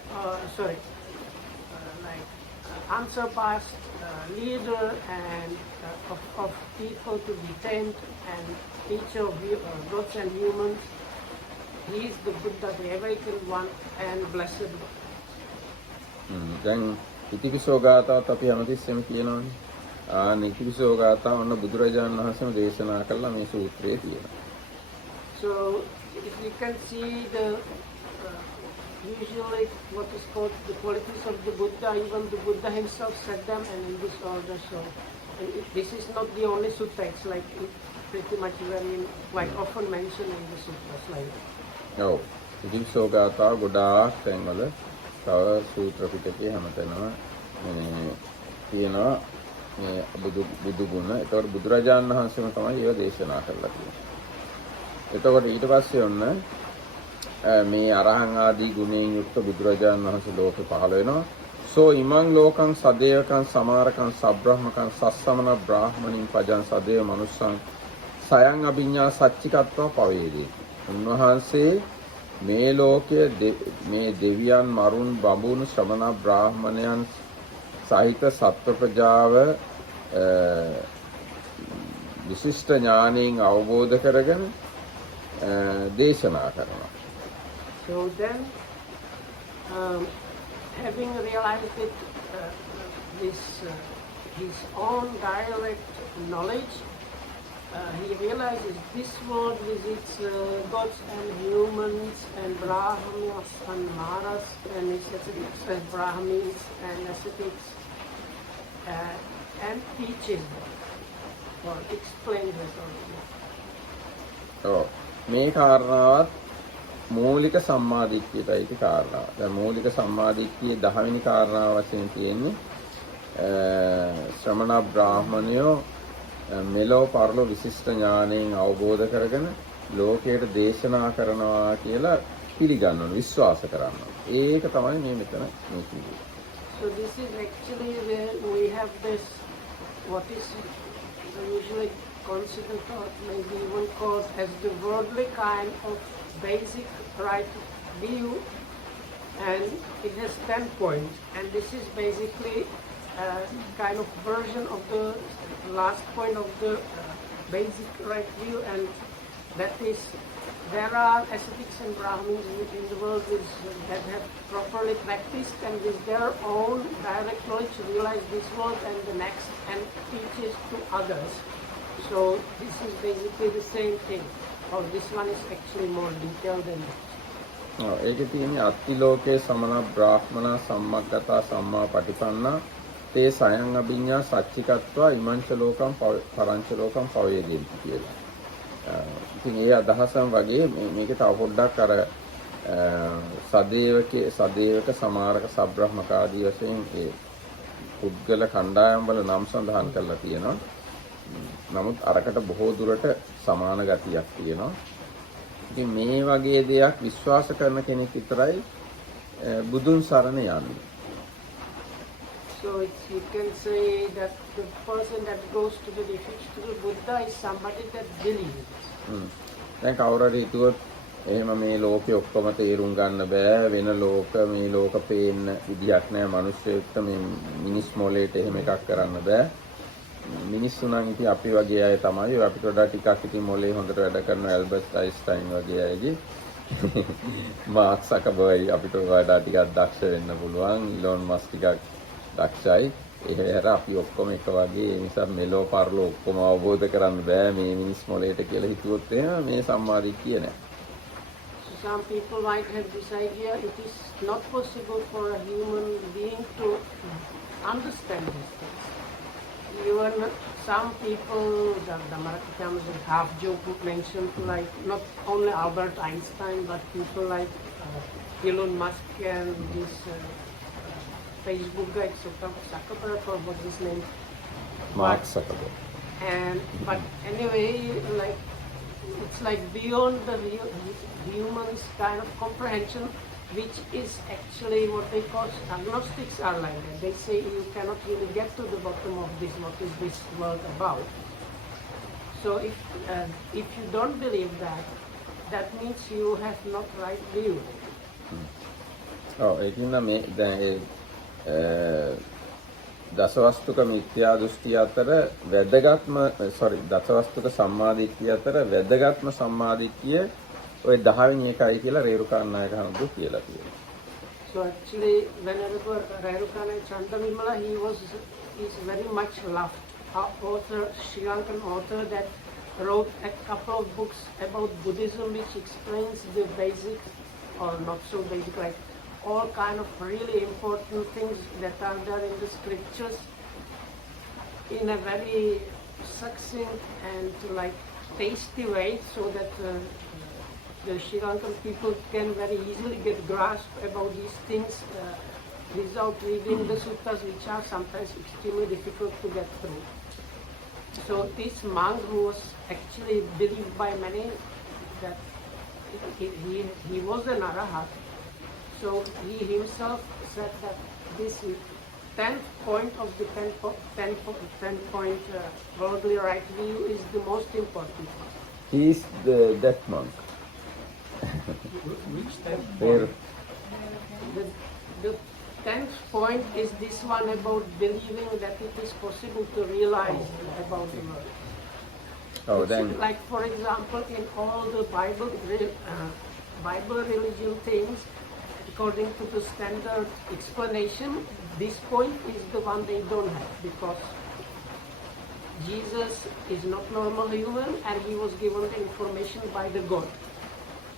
unsurpassed leader and of people to be tamed, and teacher of gods and humans. He is the Buddha, the awakened one and blessed one. දැන් ඉතිපිසෝ ගාථාත් අපි හැමතිස්සෙම කියනවානේ. ඉතිපිසෝ ගාථාව ඔන්න බුදුරජාණන් වහන්සේම දේශනා කළා මේ සූත්‍රයේ තියෙනවා. So if you can see the usually what is called the qualities of the Buddha, even the Buddha himself said them, and in this order. So this is not the only sutta, it's like pretty much very quite often mentioned in the sutras. Like ඔව්. ඉතිපිසෝ ගාථාව ගොඩාක් තැන්වල තව සූත්‍ර පිටකේ හැමතැනම මේ තියෙනවා මේ බුදු ගුණ. ඒතකොට බුදුරජාණන් වහන්සේම තමයි ඒව දේශනා කරලා තියෙන්නේ. එතකොට ඊට පස්සේ ඔන්න මේ අරහං ආදී ගුණයෙන් යුක්ත බුදුරජාණන් වහන්සේ ලෝකෙ පහළ වෙනවා. සෝ ඉමං ලෝකං සදේවකං සමාරකං සබ්‍රහ්මකං සස්සමන බ්‍රාහ්මණින් පජං සදේව මනුස්සං සයං අභිඤ්ඤා සච්චිකත්වා පවේදී. උන්වහන්සේ මේ ලෝකයේ මේ දෙවියන් මරුන් බඹුන් ශ්‍රමණ බ්‍රාහ්මණයන් සහිත සත්ව ප්‍රජාව විශිෂ්ට ඥාණයෙන් අවබෝධ කරගෙන දේශනා කරනවා. So then, having realized it, his own direct knowledge, he realizes this world with its gods and humans and brahmanas and maras and ascetics and brahmins and ascetics, and teaches them or explains it. මේ කාරණාවත් මූලික සම්මාදිට්ඨියයි කාරණාව. දැන් මූලික සම්මාදිට්ඨියේ 10 වෙනි කාරණාව වශයෙන් තියෙන්නේ ශ්‍රමණ බ්‍රාහ්මණයෝ මෙලෝ පරලෝ විශිෂ්ට ඥාණයෙන් අවබෝධ කරගෙන ලෝකයට දේශනා කරනවා කියලා පිළිගන්නවා, විශ්වාස කරනවා. ඒක තමයි මේ මෙතන මේ කියන්නේ. So this is actually where we have this, what is usually considered or maybe even called as the worldly kind of basic right view, and it has 10 points, and this is basically a kind of version of the last point of the basic right view, and that is there are ascetics and brahmins in the world that have properly practiced and with their own direct knowledge realize this world and the next and teaches to others. So this is basically the same thing, or this one is actually more detailed than that. ඒකේ තියෙන්නේ අත්තිලෝකේ සමන බ්‍රාහ්මණ සම්මග්ගතා සම්මා පටිපන්නා තේ සයං අභිඤ්ඤා සච්චිකත්වා ඉමංච ලෝකම් පරංච ලෝකම් පවේදෙන්ති කියලා. ඉතින් ඒ අදහසම වගේ මේක තව පොඩ්ඩක් අර සදේවක සමාරක සබ්‍රහ්මක ආදී වශයෙන් ඒ පුද්ගල කණ්ඩායම් වල නම් සඳහන් කරලා තියෙනවා. නමුත් අරකට බොහෝ දුරට සමාන ගතියක් තියෙනවා. ඉතින් මේ වගේ දෙයක් විශ්වාස කරන කෙනෙක් විතරයි බුදුන් සරණ යන්නේ. So you can say that the person that goes to the refuge to the Buddha is somebody that believes. දැන් කවුරු හරි හිතුවොත් එහෙම මේ ලෝකෙ ඔක්කොම තේරුම් ගන්න බෑ වෙන මේ ලෝක පේන්න විදියක් නෑ මිනිස්සුන්ට මේ මිනිස් මොලේට එහෙම එකක් කරන්න බෑ. මිනිස්සු නම් ඉතින් අපි වගේ අය තමයි අපිට වඩා ටිකක් ඉතින් මොලේ හොඳට වැඩ කරන ඇල්බර්ට් අයින්ස්ටයින් වගේ අයගේ මාක් සකර්බර්ග් අපිට වඩා ටිකක් දක්ෂ වෙන්න පුළුවන් ඉලෝන් මස්ක් ටිකක් දක්ෂයි එහෙර අපි ඔක්කොම එක වගේ ඒ නිසා මෙලෝ පරලෝ ඔක්කොම අවබෝධ කරන්න බෑ මේ මිනිස් මොලේට කියලා හිතුවොත් එහෙම මේ සම්මාදිට්ඨිය නෑ. Some people might have this idea it is not possible for a human being to understand these things. Even some people, the Marathi half joke mentioned like not only Albert Einstein but people like Elon Musk and this Facebook guy Zuckerberg or what's his name? Mark Zuckerberg. But anyway, like it's like beyond the human's kind of comprehension, which is actually what they call agnostics are like that. They say you cannot really get to the bottom of this, what is this world about. So if you don't believe that, that means you have not right view. ඒකින්ද මේ දැන් දසවස්තුක මිත්‍යා දෘෂ්ටිය අතර වැදගත්ම දසවස්තුක සම්මාදිට්ඨිය අතර වැදගත්ම සම්මාදිට්ඨිය ඔය 10 වෙනි එකයි කියලා රේරුකානායක හඳු කියලා තියෙනවා. So actually whenever Rerukanayak Chandamimala he's very much loved. Our author, Sri Lankan author that wrote a couple of books about Buddhism which explains the basic or not so basic like all kind of really important things that are there in the scriptures in a very succinct and like tasty way so that the Sri Lankan people can very easily get grasp about these things without reading the suttas which are sometimes extremely difficult to get through. So this monk who was actually believed by many that he was an arahat. So he himself said that this 10th point of the 10 point worldly right view is the most important one. He is that monk. Which 10th point? The 10th point is this one about believing that it is possible to realize about the world. Then Like for example, in all the Bible religion things, according to the standard explanation, this point is the one they don't have because Jesus is not normal human and he was given the information by the God.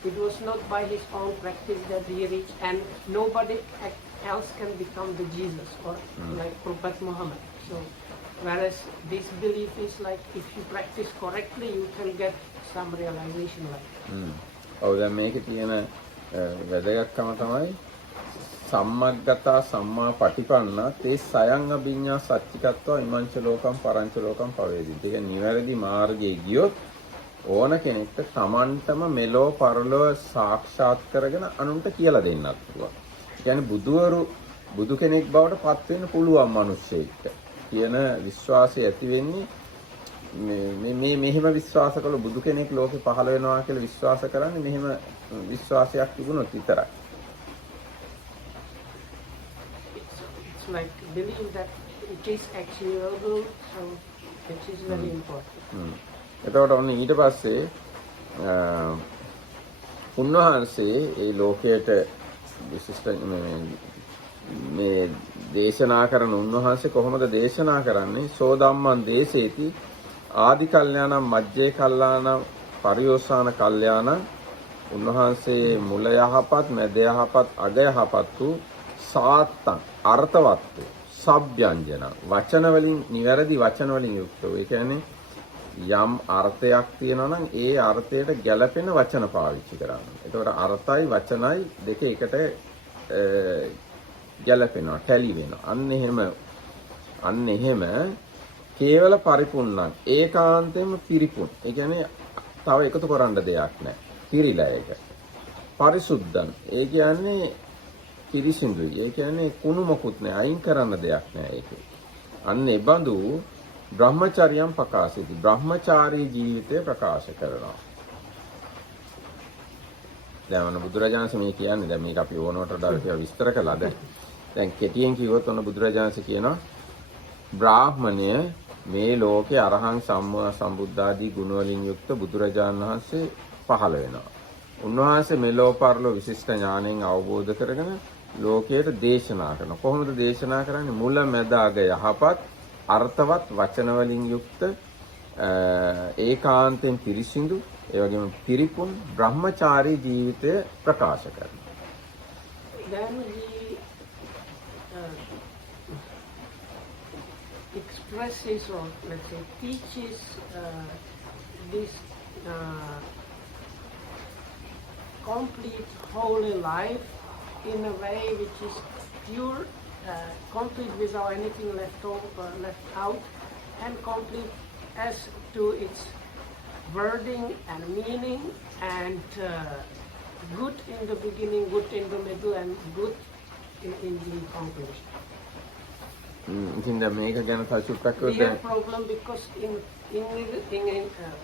It was not by his own practice that he reached, and nobody else can become the Jesus or like Prophet Muhammad. So, whereas this belief is like if you practice correctly, you can get some realization like that. දැන් මේකේ තියෙන වැදගත්කම තමයි සම්මග්ගතා සම්මා පටිපන්නා තේ සයං අභිඤ්ඤා සච්චිකත්වා ඉමංච ලෝකම් පරංච ලෝකම් පවේදී. ඒක නිවැරදි මාර්ගයේ ගියොත් ඕන කෙනෙක්ට තමන්ටම මෙලෝ පරලෝ සාක්ෂාත් කරගෙන අනුන්ට කියලා දෙන්නත් පුළුවන්. කියන්නේ බුදු කෙනෙක් බවට පත් වෙන්න පුළුවන් මිනිස්සෙක් කියන විශ්වාසය ඇති වෙන්නේ මේ මෙහෙම විශ්වාස කළ බුදු කෙනෙක් ලෝකේ පහළ වෙනවා කියලා විශ්වාස කරන්නේ මෙහෙම විශ්වාසයක් තිබුණොත් විතරයි. It's like believe that it is achievable, so it is very important. එතකොට ඔන්න ඊට පස්සේ උන්වහන්සේ ඒ ලෝකයට විශිෂ්ට මේ දේශනා කරන උන්වහන්සේ කොහොමද දේශනා කරන්නේ? සෝධම්මන් දේශේති ආදි කල්යාණම් මජ්ජේ කල්යාණම් පරියෝසాన කල්යාණම් උන්වහන්සේ මුල යහපත් මැද යහපත් අග යහපත් වූ සාත්තං අර්ථවත් වූ සබ්යංජන වචන වලින් නිවැරදි වචන වලින් යුක්ත වූ. ඒ කියන්නේ යම් අර්ථයක් තියෙනවා නම් ඒ අර්ථයට ගැළපෙන වචන පාවිච්චි කරන්න. ඒතකොට අර්ථයි වචනයි දෙක එකට ගැළපෙනවා, ටැලි වෙනවා. අන්න එහෙම කේවල පරිපූර්ණං ඒකාන්තයෙන්ම පිරිපුන්. ඒ කියන්නේ තව එකතු කරන්න දෙයක් නැහැ. පිරිලා ඒක. පරිසුද්ධං. ඒ කියන්නේ පිරිසිදුයි. ඒ කියන්නේ කුණු මොකුත් නෑ. අයින් කරන්න දෙයක් නෑ ඒකේ. අන්න ඒ බඳු බ්‍රහ්මචර්යම් ප්‍රකාශිත. බ්‍රහ්මචාරී ජීවිතය ප්‍රකාශ කරනවා. දැන් බුදුරජාණන් මේ කියන්නේ දැන් මේක අපි ඕනවට වඩා ටිකක් විස්තර කළාද? දැන් කෙටියෙන් කිව්වොත් ඔන්න බුදුරජාණන් කියනවා බ්‍රාහ්මණය මේ ලෝකේ අරහං සම්මා සම්බුද්ධාදී ගුණ වලින් යුක්ත බුදුරජාණන් වහන්සේ පහළ වෙනවා. උන්වහන්සේ මෙලෝ පරලෝ විශිෂ්ට ඥාණයෙන් අවබෝධ කරගෙන ලෝකයට දේශනා කරනවා. කොහොමද දේශනා කරන්නේ? මුල මැද අග යහපත් අර්ථවත් වචන වලින් යුක්ත ඒකාන්තයෙන් පිරිසිදු ඒ වගේම පිරිපුන් බ්‍රහ්මචාරී ජීවිතය ප්‍රකාශ කරනවා. Then he expresses or let's say teaches this complete holy life in a way which is pure, complete without anything left out, and complete as to its wording and meaning, and good in the beginning, good in the middle, and good in the conclusion. ඉතින් දැන් මේක ගැන තවසුට්ටක් We have problem because in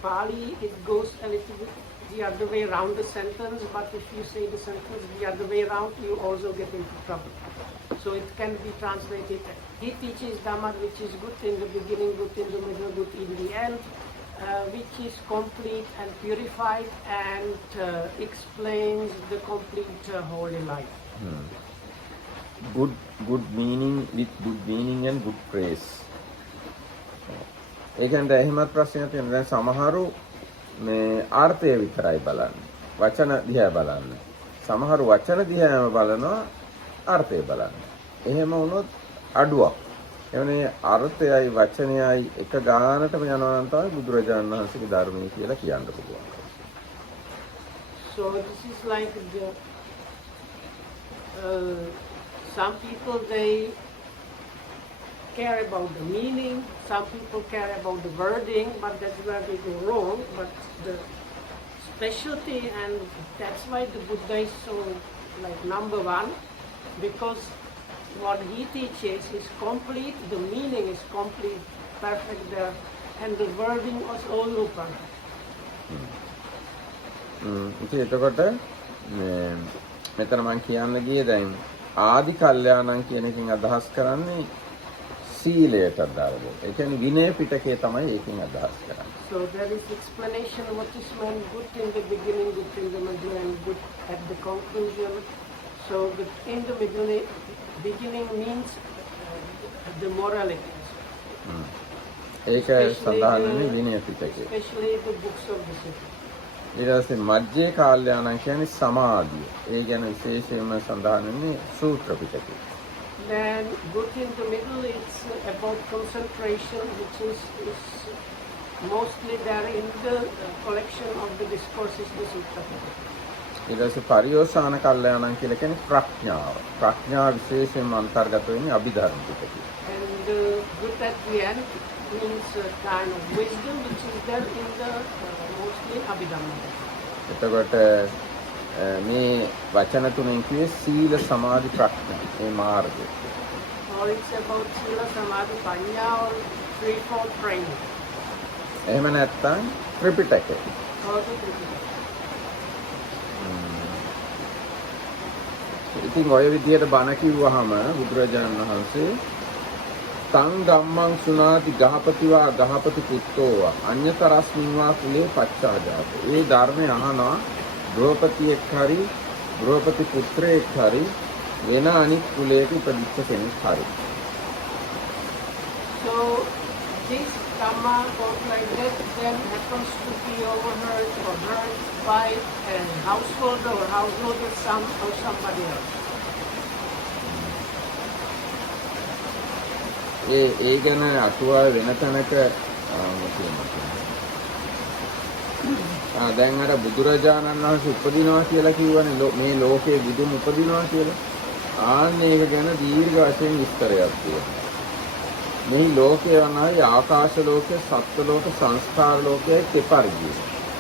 Pali it goes a little bit the other way around the sentence, but if you say the sentence the other way around, you also get into trouble. So it can be translated, he teaches Dhamma which is good in the beginning, good in the middle, good in the end, which is complete and purified, and explains the complete holy life. Good meaning with good meaning and good praise. ඒ කියන්නේ එහෙමත් ප්‍රශ්නයක් තියෙනවා. දැන් සමහරු මේ අර්ථය විතරයි බලන්නේ. වචන දිහා බලන්නේ. සමහරු වචන දිහාම බලනවා අර්ථය බලන්නේ. එහෙම වුණොත් අඩුවක්. එවනේ අර්ථයයි වචනයයි එක ගානටම යනවා නම් තමයි බුදුරජාණන් වහන්සේගේ ධර්මයේ කියලා කියන්න පුළුවන්. So this is like the some people they care about the meaning, some people care about the wording, but that's where they go wrong. But the specialty, and that's why the Buddha is so like number one, because what he teaches is complete, the meaning is complete, perfect there, and the wording was also perfect. ඉතින් එතකොට මෙතන මම කියන්න ගියේ දැන් ආදි කල්යාණං කියන එකෙන් අදහස් කරන්නේ සීලයට අදාළව. ඒ කියන්නේ විනය පිටකේ තමයි ඒකෙන් අදහස් කරන්නේ. So there is explanation what is meant good in the beginning, good in the middle, and good at the conclusion. So the in the beginning means the morality. ඒක සඳහන් වෙන්නේ විනය පිටකේ. Especially the books of discipline. ඊට පස්සේ මජ්ජේ කාල්යාණං කියන්නේ සමාධිය. ඒ ගැන විශේෂයෙන්ම සඳහන් වෙන්නේ සූත්‍ර පිටකේ. Then good in the middle, it's about concentration, which is mostly there in the collection of the discourses, the Sutta. ඊට පස්සේ පරියෝසాన කල්යාණං කියලා කියන්නේ ප්‍රඥාව. ප්‍රඥා විශේෂයෙන්ම අන්තර්ගත වෙන්නේ අභිධර්ම පිටකේ. And good at the end means kind of wisdom, which is there in the mostly Abhidhamma. එතකොට මේ වචන තුනෙන් කියේ සීල සමාධි ප්‍රඥා මේ මාර්ගය. Or it's about Sila, Samadhi, Panya, or threefold training. එහෙම නැත්නම් ත්‍රිපිටකය. Or the Tripitaka. ඉතින් ඔය විදිහට බණ කිව්වහම බුදුරජාණන් වහන්සේ තං ධම්මං සුනාති ගහපතිවා ගහපති පුත්තෝවා අඤ්‍යතරස්මින්වා කුලේ පච්චාජාතෝ. මේ ධර්මය අහනවා ගෘහපතියෙක් හරි ගෘහපති පුත්‍රයෙක් හරි වෙන අනික් කුලයක ඉපදිච්ච කෙනෙක් හරි. So this Dhamma goes like that, then happens to be overheard or heard by a householder or householder son or somebody else. ඒ ගැන අටුවා වෙන තැනක දැන් අර බුදුරජාණන් වහන්සේ උපදිනවා කියලා කිව්වනේ මේ ලෝකේ බුදුන් උපදිනවා කියලා. ආන්නේ ඒක ගැන දීර්ඝ වශයෙන් විස්තරයක් තියෙනවා. මේ ලෝකේ අනයි ආකාශ ලෝකේ, සත්ත්ව ලෝක, සංස්කාර ලෝකයේ දෙපරිදි.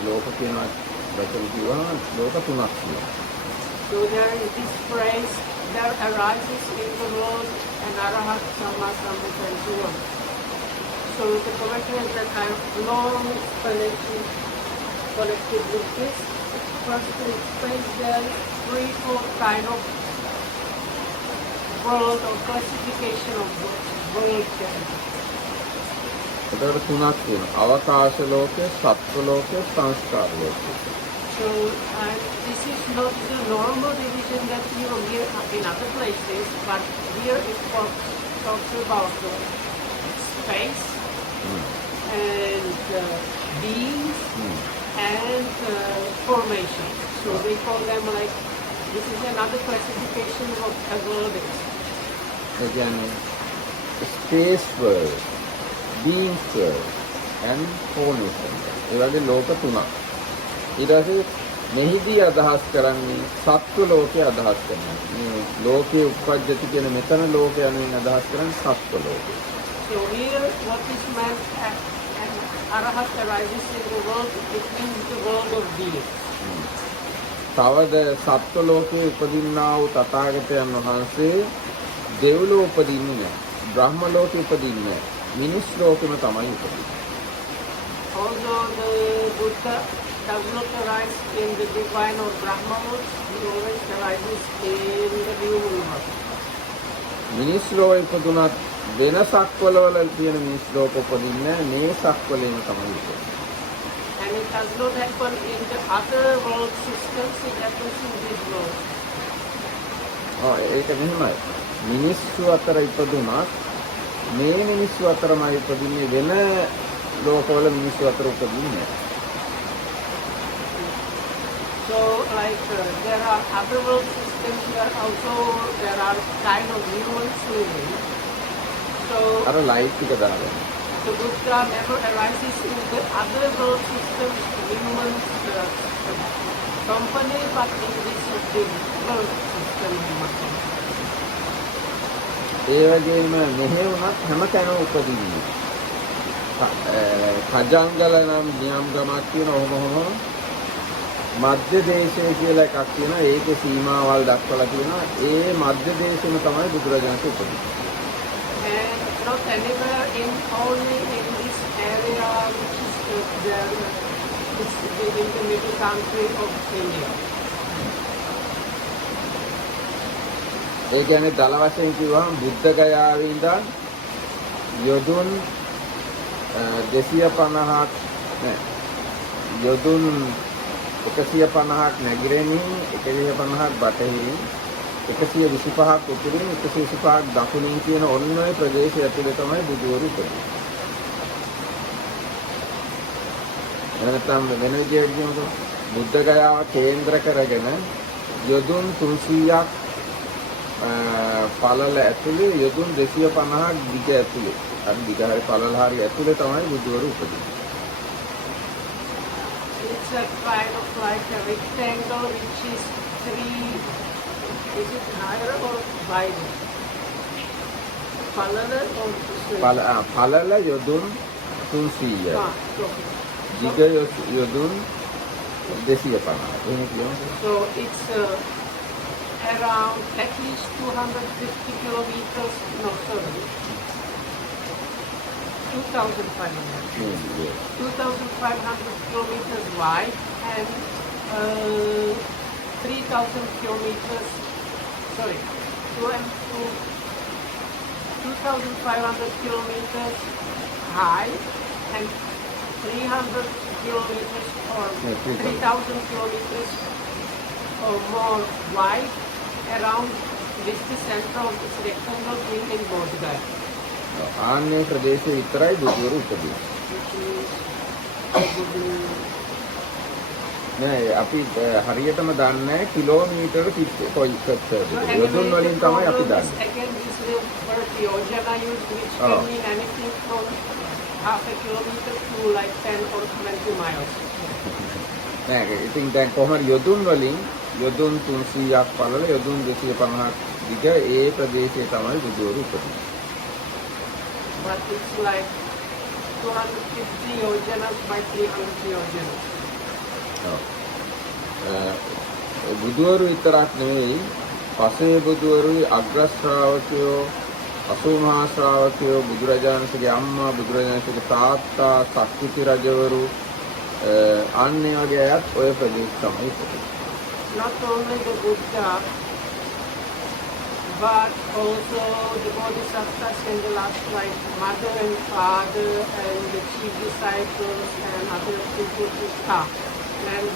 ලෝක කියනවා බැටරි කිව්වම ලෝක තුනක් තියෙනවා. So there is this phrase, there arises in the world an arahat samma sambuddha. So the commentary has a kind of long explanation connected with this. First to explain there are 3-4 kind of world or classification of world there. ඒකට තුනක් තියෙනවා. අවකාශ ලෝකය, සත්ව ලෝකය, සංස්කාර ලෝකය. So this is not the normal division that you hear in other places, but here it talks about space and beings and formation. So they call them like, this is another classification of a world is. ඒ කියන්නේ space world, being world and formation. ඒ වගේ ලෝක තුනක්. ඊට පස්සේ මෙහිදී අදහස් කරන්නේ සත්ව ලෝකයේ අදහස් කරනවා. මේ ලෝකයේ උප්පජ්ජති කියන මෙතන ලෝකය යනුවෙන් අදහස් කරන්නේ සත්ව ලෝකය. So here what is meant as arahat arises in the world, it means the world of being. තවද සත්ව ලෝකයේ උපදින්නා වූ තථාගතයන් වහන්සේ දෙව්ලොව උපදින්නේ නැහැ. බ්‍රහ්ම ලෝකෙ උපදින්නේ නැහැ. මිනිස් ලෝකෙම තමයි උපදින්නේ. Although the Buddha does not arise in the divine or Brahma world, he always arises in the human world. මිනිස් ලෝකෙ උපදුනත් වෙන සක්වලවල තියෙන මිනිස් ලෝක උපදින්නේ නැහැ. මේ සක්වලෙම තමයි උපදින්නේ. And it does not happen in the other world systems, it happens in this world. ඒක මෙහෙමයි. මිනිස්සු අතර ඉපදුනත් මේ මිනිස්සු අතරමයි උපදින්නේ වෙන ලෝකවල මිනිස්සු අතර උපදින්නේ නැහැ. So like there are other world systems where also there are kind of humans living. So අර ලයිට් එක දාගන්න. the Buddha never arises in the other world systems, humans company, but in this world system. ඒ වගේම මෙහෙ වුණත් හැම තැනම උපදින්නේ. කජංගල නම් නියම් ගමක් තියෙන ඔහොම මධ්‍ය දේශය කියලා එකක් තියෙනවා. ඒකේ සීමාවල් දක්වලා තියෙනවා. ඒ මධ්‍ය දේශෙම තමයි බුදුරජාණන් උපදින්නේ. And not anywhere in only in this area which is there, it's in the middle country of India. ඒ කියන්නේ දල වශයෙන් කිව්වම බුද්ධ ගයාවේ ඉඳන් යොදුන් 250ක් නෑ යොදුන් 150ක් නැගිරෙනින් 150ක් බටහිරින් 125ක් උතුරින් 125ක් දකුණින් කියන ඔන්න ඔය ප්‍රදේශය ඇතුලේ තමයි බුදුවරු ඉපදුනේ. එනතම් වෙන විදිහට කියමුකෝ බුද්ධ ගයාව කේන්ද්‍ර කරගෙන යොදුන් 300ක් පළල ඇතුලේ යොදුන් 250ක් දිග ඇතුලේ අර දිග හරි පළල හරි ඇතුලේ තමයි බුදුවරු උපදින්නේ. It's a kind of like a rectangle which is 3, is it higher or wider? Parallel or පළල යොදුන් 300යි. දිග යොදුන් 250. එහෙම කියනවා. So it's around at least 250 kilometers, no sorry, 2,500 kilometers wide and 3,000 kilometers, sorry, 2,500 kilometers high and 300 kilometers or 3,000 kilometers or more wide around this the center of this rectangle being in Bodh Gaya. ආන්නේ ප්‍රදේශයේ විතරයි බුදුවරු උපදින්නේ. නෑ අපි හරියටම දන්නේ කිලෝමීටර කොයි කොච්චරද. යොදුන් වලින් තමයි අපි දන්නේ. Again, this word yojana used, which can mean anything from half a kilometer to like 10 or 20 miles. නෑ ඉතින් දැන් කොහොමද යොදුන් වලින් යොදුන් 300ක් පළල යොදුන් 250ක් දිග ඒ ප්‍රදේශයේ තමයි බුදුවරු උපදින්නේ. But it's like 250 yojanas by 300 yojanas. බුදුවරු විතරක් නෙවෙයි පසේ බුදුවරුයි අග්‍ර ශ්‍රාවකයෝ 80 මහා ශ්‍රාවකයෝ බුදුරජාණන්සේගේ අම්මා බුදුරජාණන්සේගේ තාත්තා සක්විති රජවරු අන්නේ වගේ අයත් ඔය ප්‍රදේශ තමයි ඉපදුනේ. Not only the Buddha, but also the Bodhisattvas in the last life, mother and father and the chief disciples and other people who are. And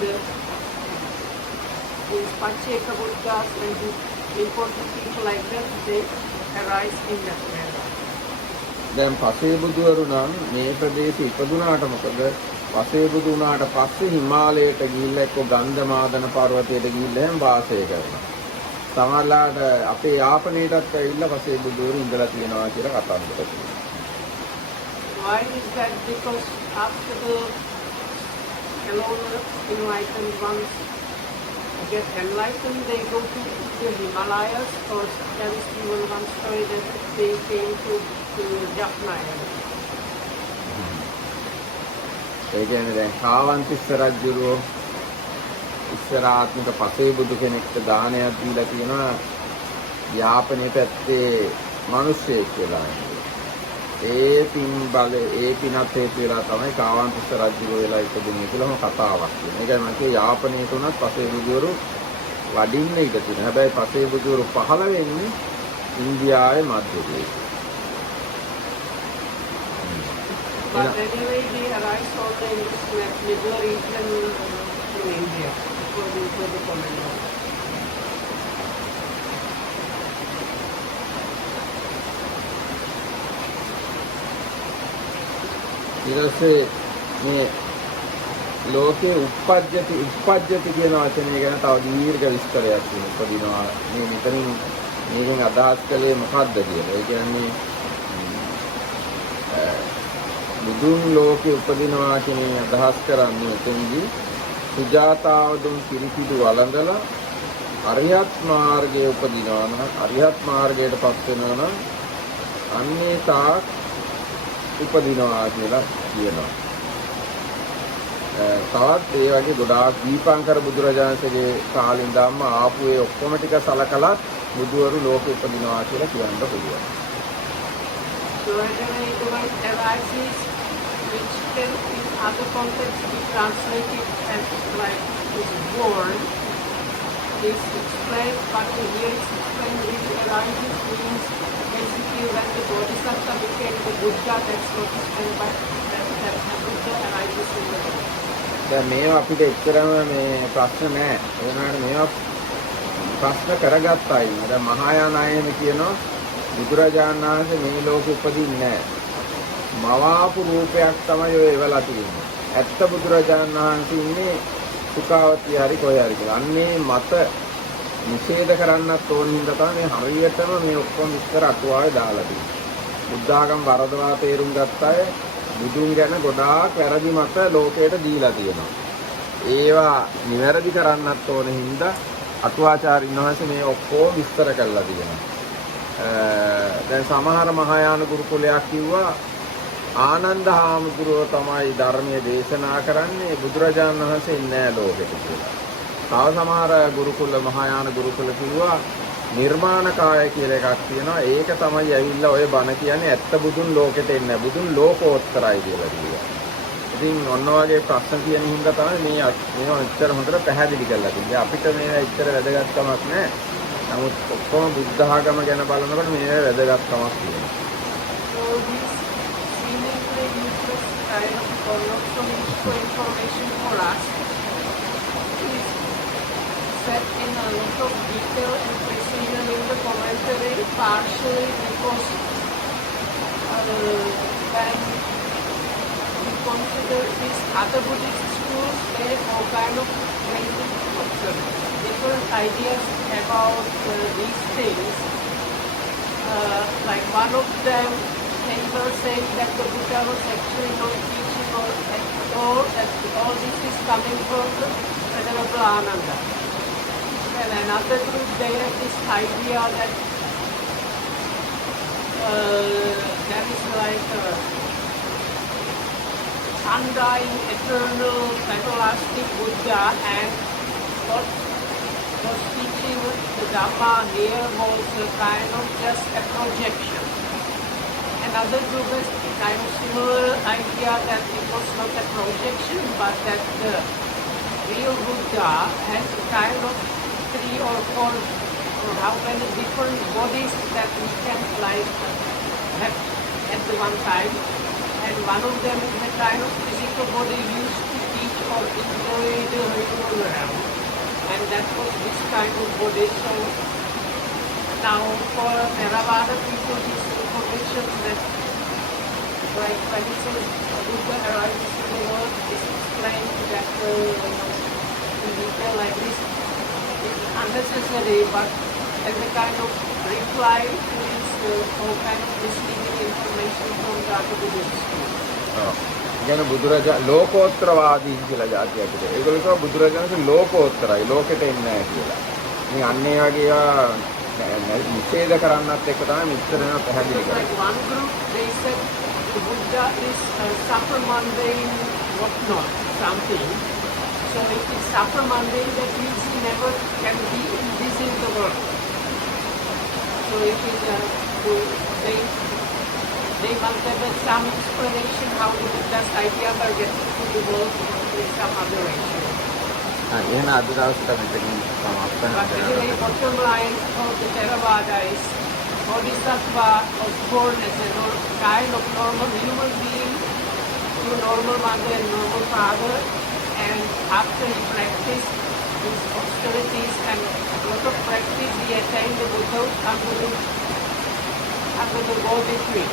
these Pacheka Buddhas and the important people like that, they arise in that manner. දැන් පසේ බුදුවරු නම් මේ ප්‍රදේශෙ ඉපදුනාට මොකද පසේ බුදු වුණාට පස්සේ හිමාලයට ගිහිල්ලා එක්ක ගන්ධමාදන පර්වතයට ගිහිල්ලා එහෙම වාසය කරනවා. සමහරලාට අපේ යාපනයටත් ඇවිල්ලා පසේ බුදුවරු ඉඳලා තියෙනවා කියලා කතාවක් තියෙනවා. Why is that? Because after the alone enlightened ones get enlightened, they go to the Himalayas, or there is even one story that they came to Jaffna area. ඒ කියන්නේ දැන් කාවන්තිස්ස රජුරෝ ඉස්සරාත්මක පසේ බුදු කෙනෙක්ට දානයක් දීලා තියෙනවා යාපනයේ පැත්තේ මිනිස්සෙක් කියලා. ඒ පින් බල ඒ පිනත් හේතු වෙලා තමයි කාවන්තිස්ස රජුරෝ වෙලා ඉපදුනේ කියලාම කතාවක් තියෙනවා. ඒ කියන්නේ මම කිය යාපනයේ තුනත් පසේ බුදුවරු වඩින්න ඉඩ තියෙනවා. හැබැයි පසේ බුදුවරු පහළ වෙන්නේ ඉන්දියාවේ මධ්‍යයේ. But anyway, they arise also in this middle region in India, according to the commander. ඊටසේ මේ ලෝකේ උප්පජ්ජති කියන වචනේ ගැන තව දීර්ඝ විස්තරයක් තියෙනවා. උපදිනවා මේ මෙතනින් මේකෙන් අදහස් කළේ මොකක්ද කියලා. ඒ කියන්නේ බුදුන් ලෝකේ උපදිනවා කියන අදහස් කරන්නේ එතෙන්දී සුජාතාව දුන් පිරිසිදු වළඳලා අරියත් මාර්ගයේ උපදිනවා නම් අරියත් මාර්ගයටපත් වෙනවා නම් අන්නේ තාක් උපදිනවා කියලා කියනවා. තවත් ඒ වගේ ගොඩාක් දීපංකර බුදුරජාණන්සේගේ කාලේ ඉඳන්ම ආපු ඒ ඔක්කොම ටික සලකලත් බුදුවරු ලෝකෙ උපදිනවා කියලා කියන්න පුළුවන්. So anyway, the word arises, which can in other contexts be translated as like is born, is explained, but here it's explained really arises means basically when the Bodhisattva became the Buddha, that's what is meant by that the Buddha arises in the world. දැන් මේවා අපිට එච්චරම මේ ප්‍රශ්න නැහැ. ඒ වුණාට මේවා ප්‍රශ්න කරගත්තා ඉන්න. දැන් මහායාන අයෙම කියනවා බුදුරජාණන් වහන්සේ මේ ලෝකෙ උපදින්නේ නැහැ. මවාපු රූපයක් තමයි ඔය එවලා තියෙන්නේ. ඇත්ත බුදුරජාණන් වහන්සේ ඉන්නේ සුඛාවතිය හරි කොහේ හරි කියලා. අන්නේ මත නිෂේධ කරන්නත් ඕන හින්දා තමයි මේ හරියටම මේ ඔක්කොම විස්තර අටුවාවේ දාලා තියෙන්නේ. බුද්ධාගම වරදවා තේරුම් ගත්ත අය බුදුන් ගැන ගොඩාක් වැරදි මත ලෝකයට දීලා තියෙනවා. ඒවා නිවැරදි කරන්නත් ඕන හින්දා අටුවාචාරින් වහන්සේ මේ ඔක්කොම විස්තර කරලා තියෙනවා. දැන් සමහර මහායාන ගුරුකුලයක් කිව්වා ආනන්ද හාමුදුරුවෝ තමයි ධර්මයේ දේශනා කරන්නේ බුදුරජාණන් වහන්සේ ඉන්නේ නැහැ ලෝකෙට කියලා. තව සමහර ගුරුකුල මහායාන ගුරුකුල කිව්වා නිර්මාණකාය කියලා එකක් තියෙනවා. ඒක තමයි ඇවිල්ලා ඔය බණ කියන්නේ ඇත්ත බුදුන් ලෝකෙට එන්නේ නැහැ. බුදුන් ලෝකෝත්තරයි කියලා කිව්වා. ඉතින් ඔන්න වගේ ප්‍රශ්න කියන හින්දා තමයි මේවා එච්චර හොඳට පැහැදිලි කරලා තින්නේ. අපිට මේවා එච්චර වැදගත්කමක් නැහැ. නමුත් ඔක්කොම බුද්ධ ආගම ගැන බලනකොට මේවා වැදගත්කමක් තියෙනවා. So this seemingly useless kind of or not so useful information for us is set in a lot of detail and precision in the commentary, partially because when we consider these other Buddhist schools, they all kind of bring different ideas about these things. Like one of them, they were saying that the Buddha was actually not teaching at all, that all this is coming from the Venerable Ananda. And another group, they have this idea that there is like a undying, eternal, everlasting Buddha, and what was teaching the Dhamma here was a kind of just a projection. Another group has kind of similar idea that it was not a projection, but that the real Buddha has kind of 3 or 4 or how many different bodies that we can like have at the one time. And one of them is the kind of physical body used to teach or enjoy the human realm. And that was this kind of body. So now for Theravada people, this information that like when it says Buddha arrives in the world, is explained that in detail like this is unnecessary, but as a kind of reply to this all kind of misleading information from the other Buddhists. ගැන ලෝකෝත්තරවාදී කියලා જાතියක් ඉතින්. ඒගොල්ලෝ කියනවා බුදුරජාණන්සේ ලෝකෝත්තරයි, ලෝකෙට එන්නේ නැහැ කියලා. මේ අන්න ඒ වගේ නිෂේධ කරන්නත් එක්ක තමයි මෙච්චර වෙන පැහැදිලි කරන්නේ. Like one group, they said the Buddha is supramundane whatnot, something. So if it's supramundane, that means he never can be in this in the world. So if it they must have some explanation how the Buddha's idea are getting to the world in some other way. එහෙනම් අද දවසට මෙතනින් සමාප්ත But anyway, bottom line of the Theravada is Bodhisattva was born as a kind of normal human being to normal mother and normal father, and after he practiced his austerities and a lot of practice, he attained the Buddhahood under the go-between.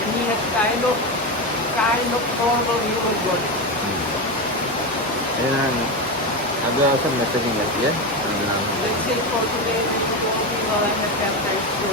And he had kind of normal human body. එහෙනම් අද දවසේ මෙතනින් ඇතිය. That's it for today. We will have time to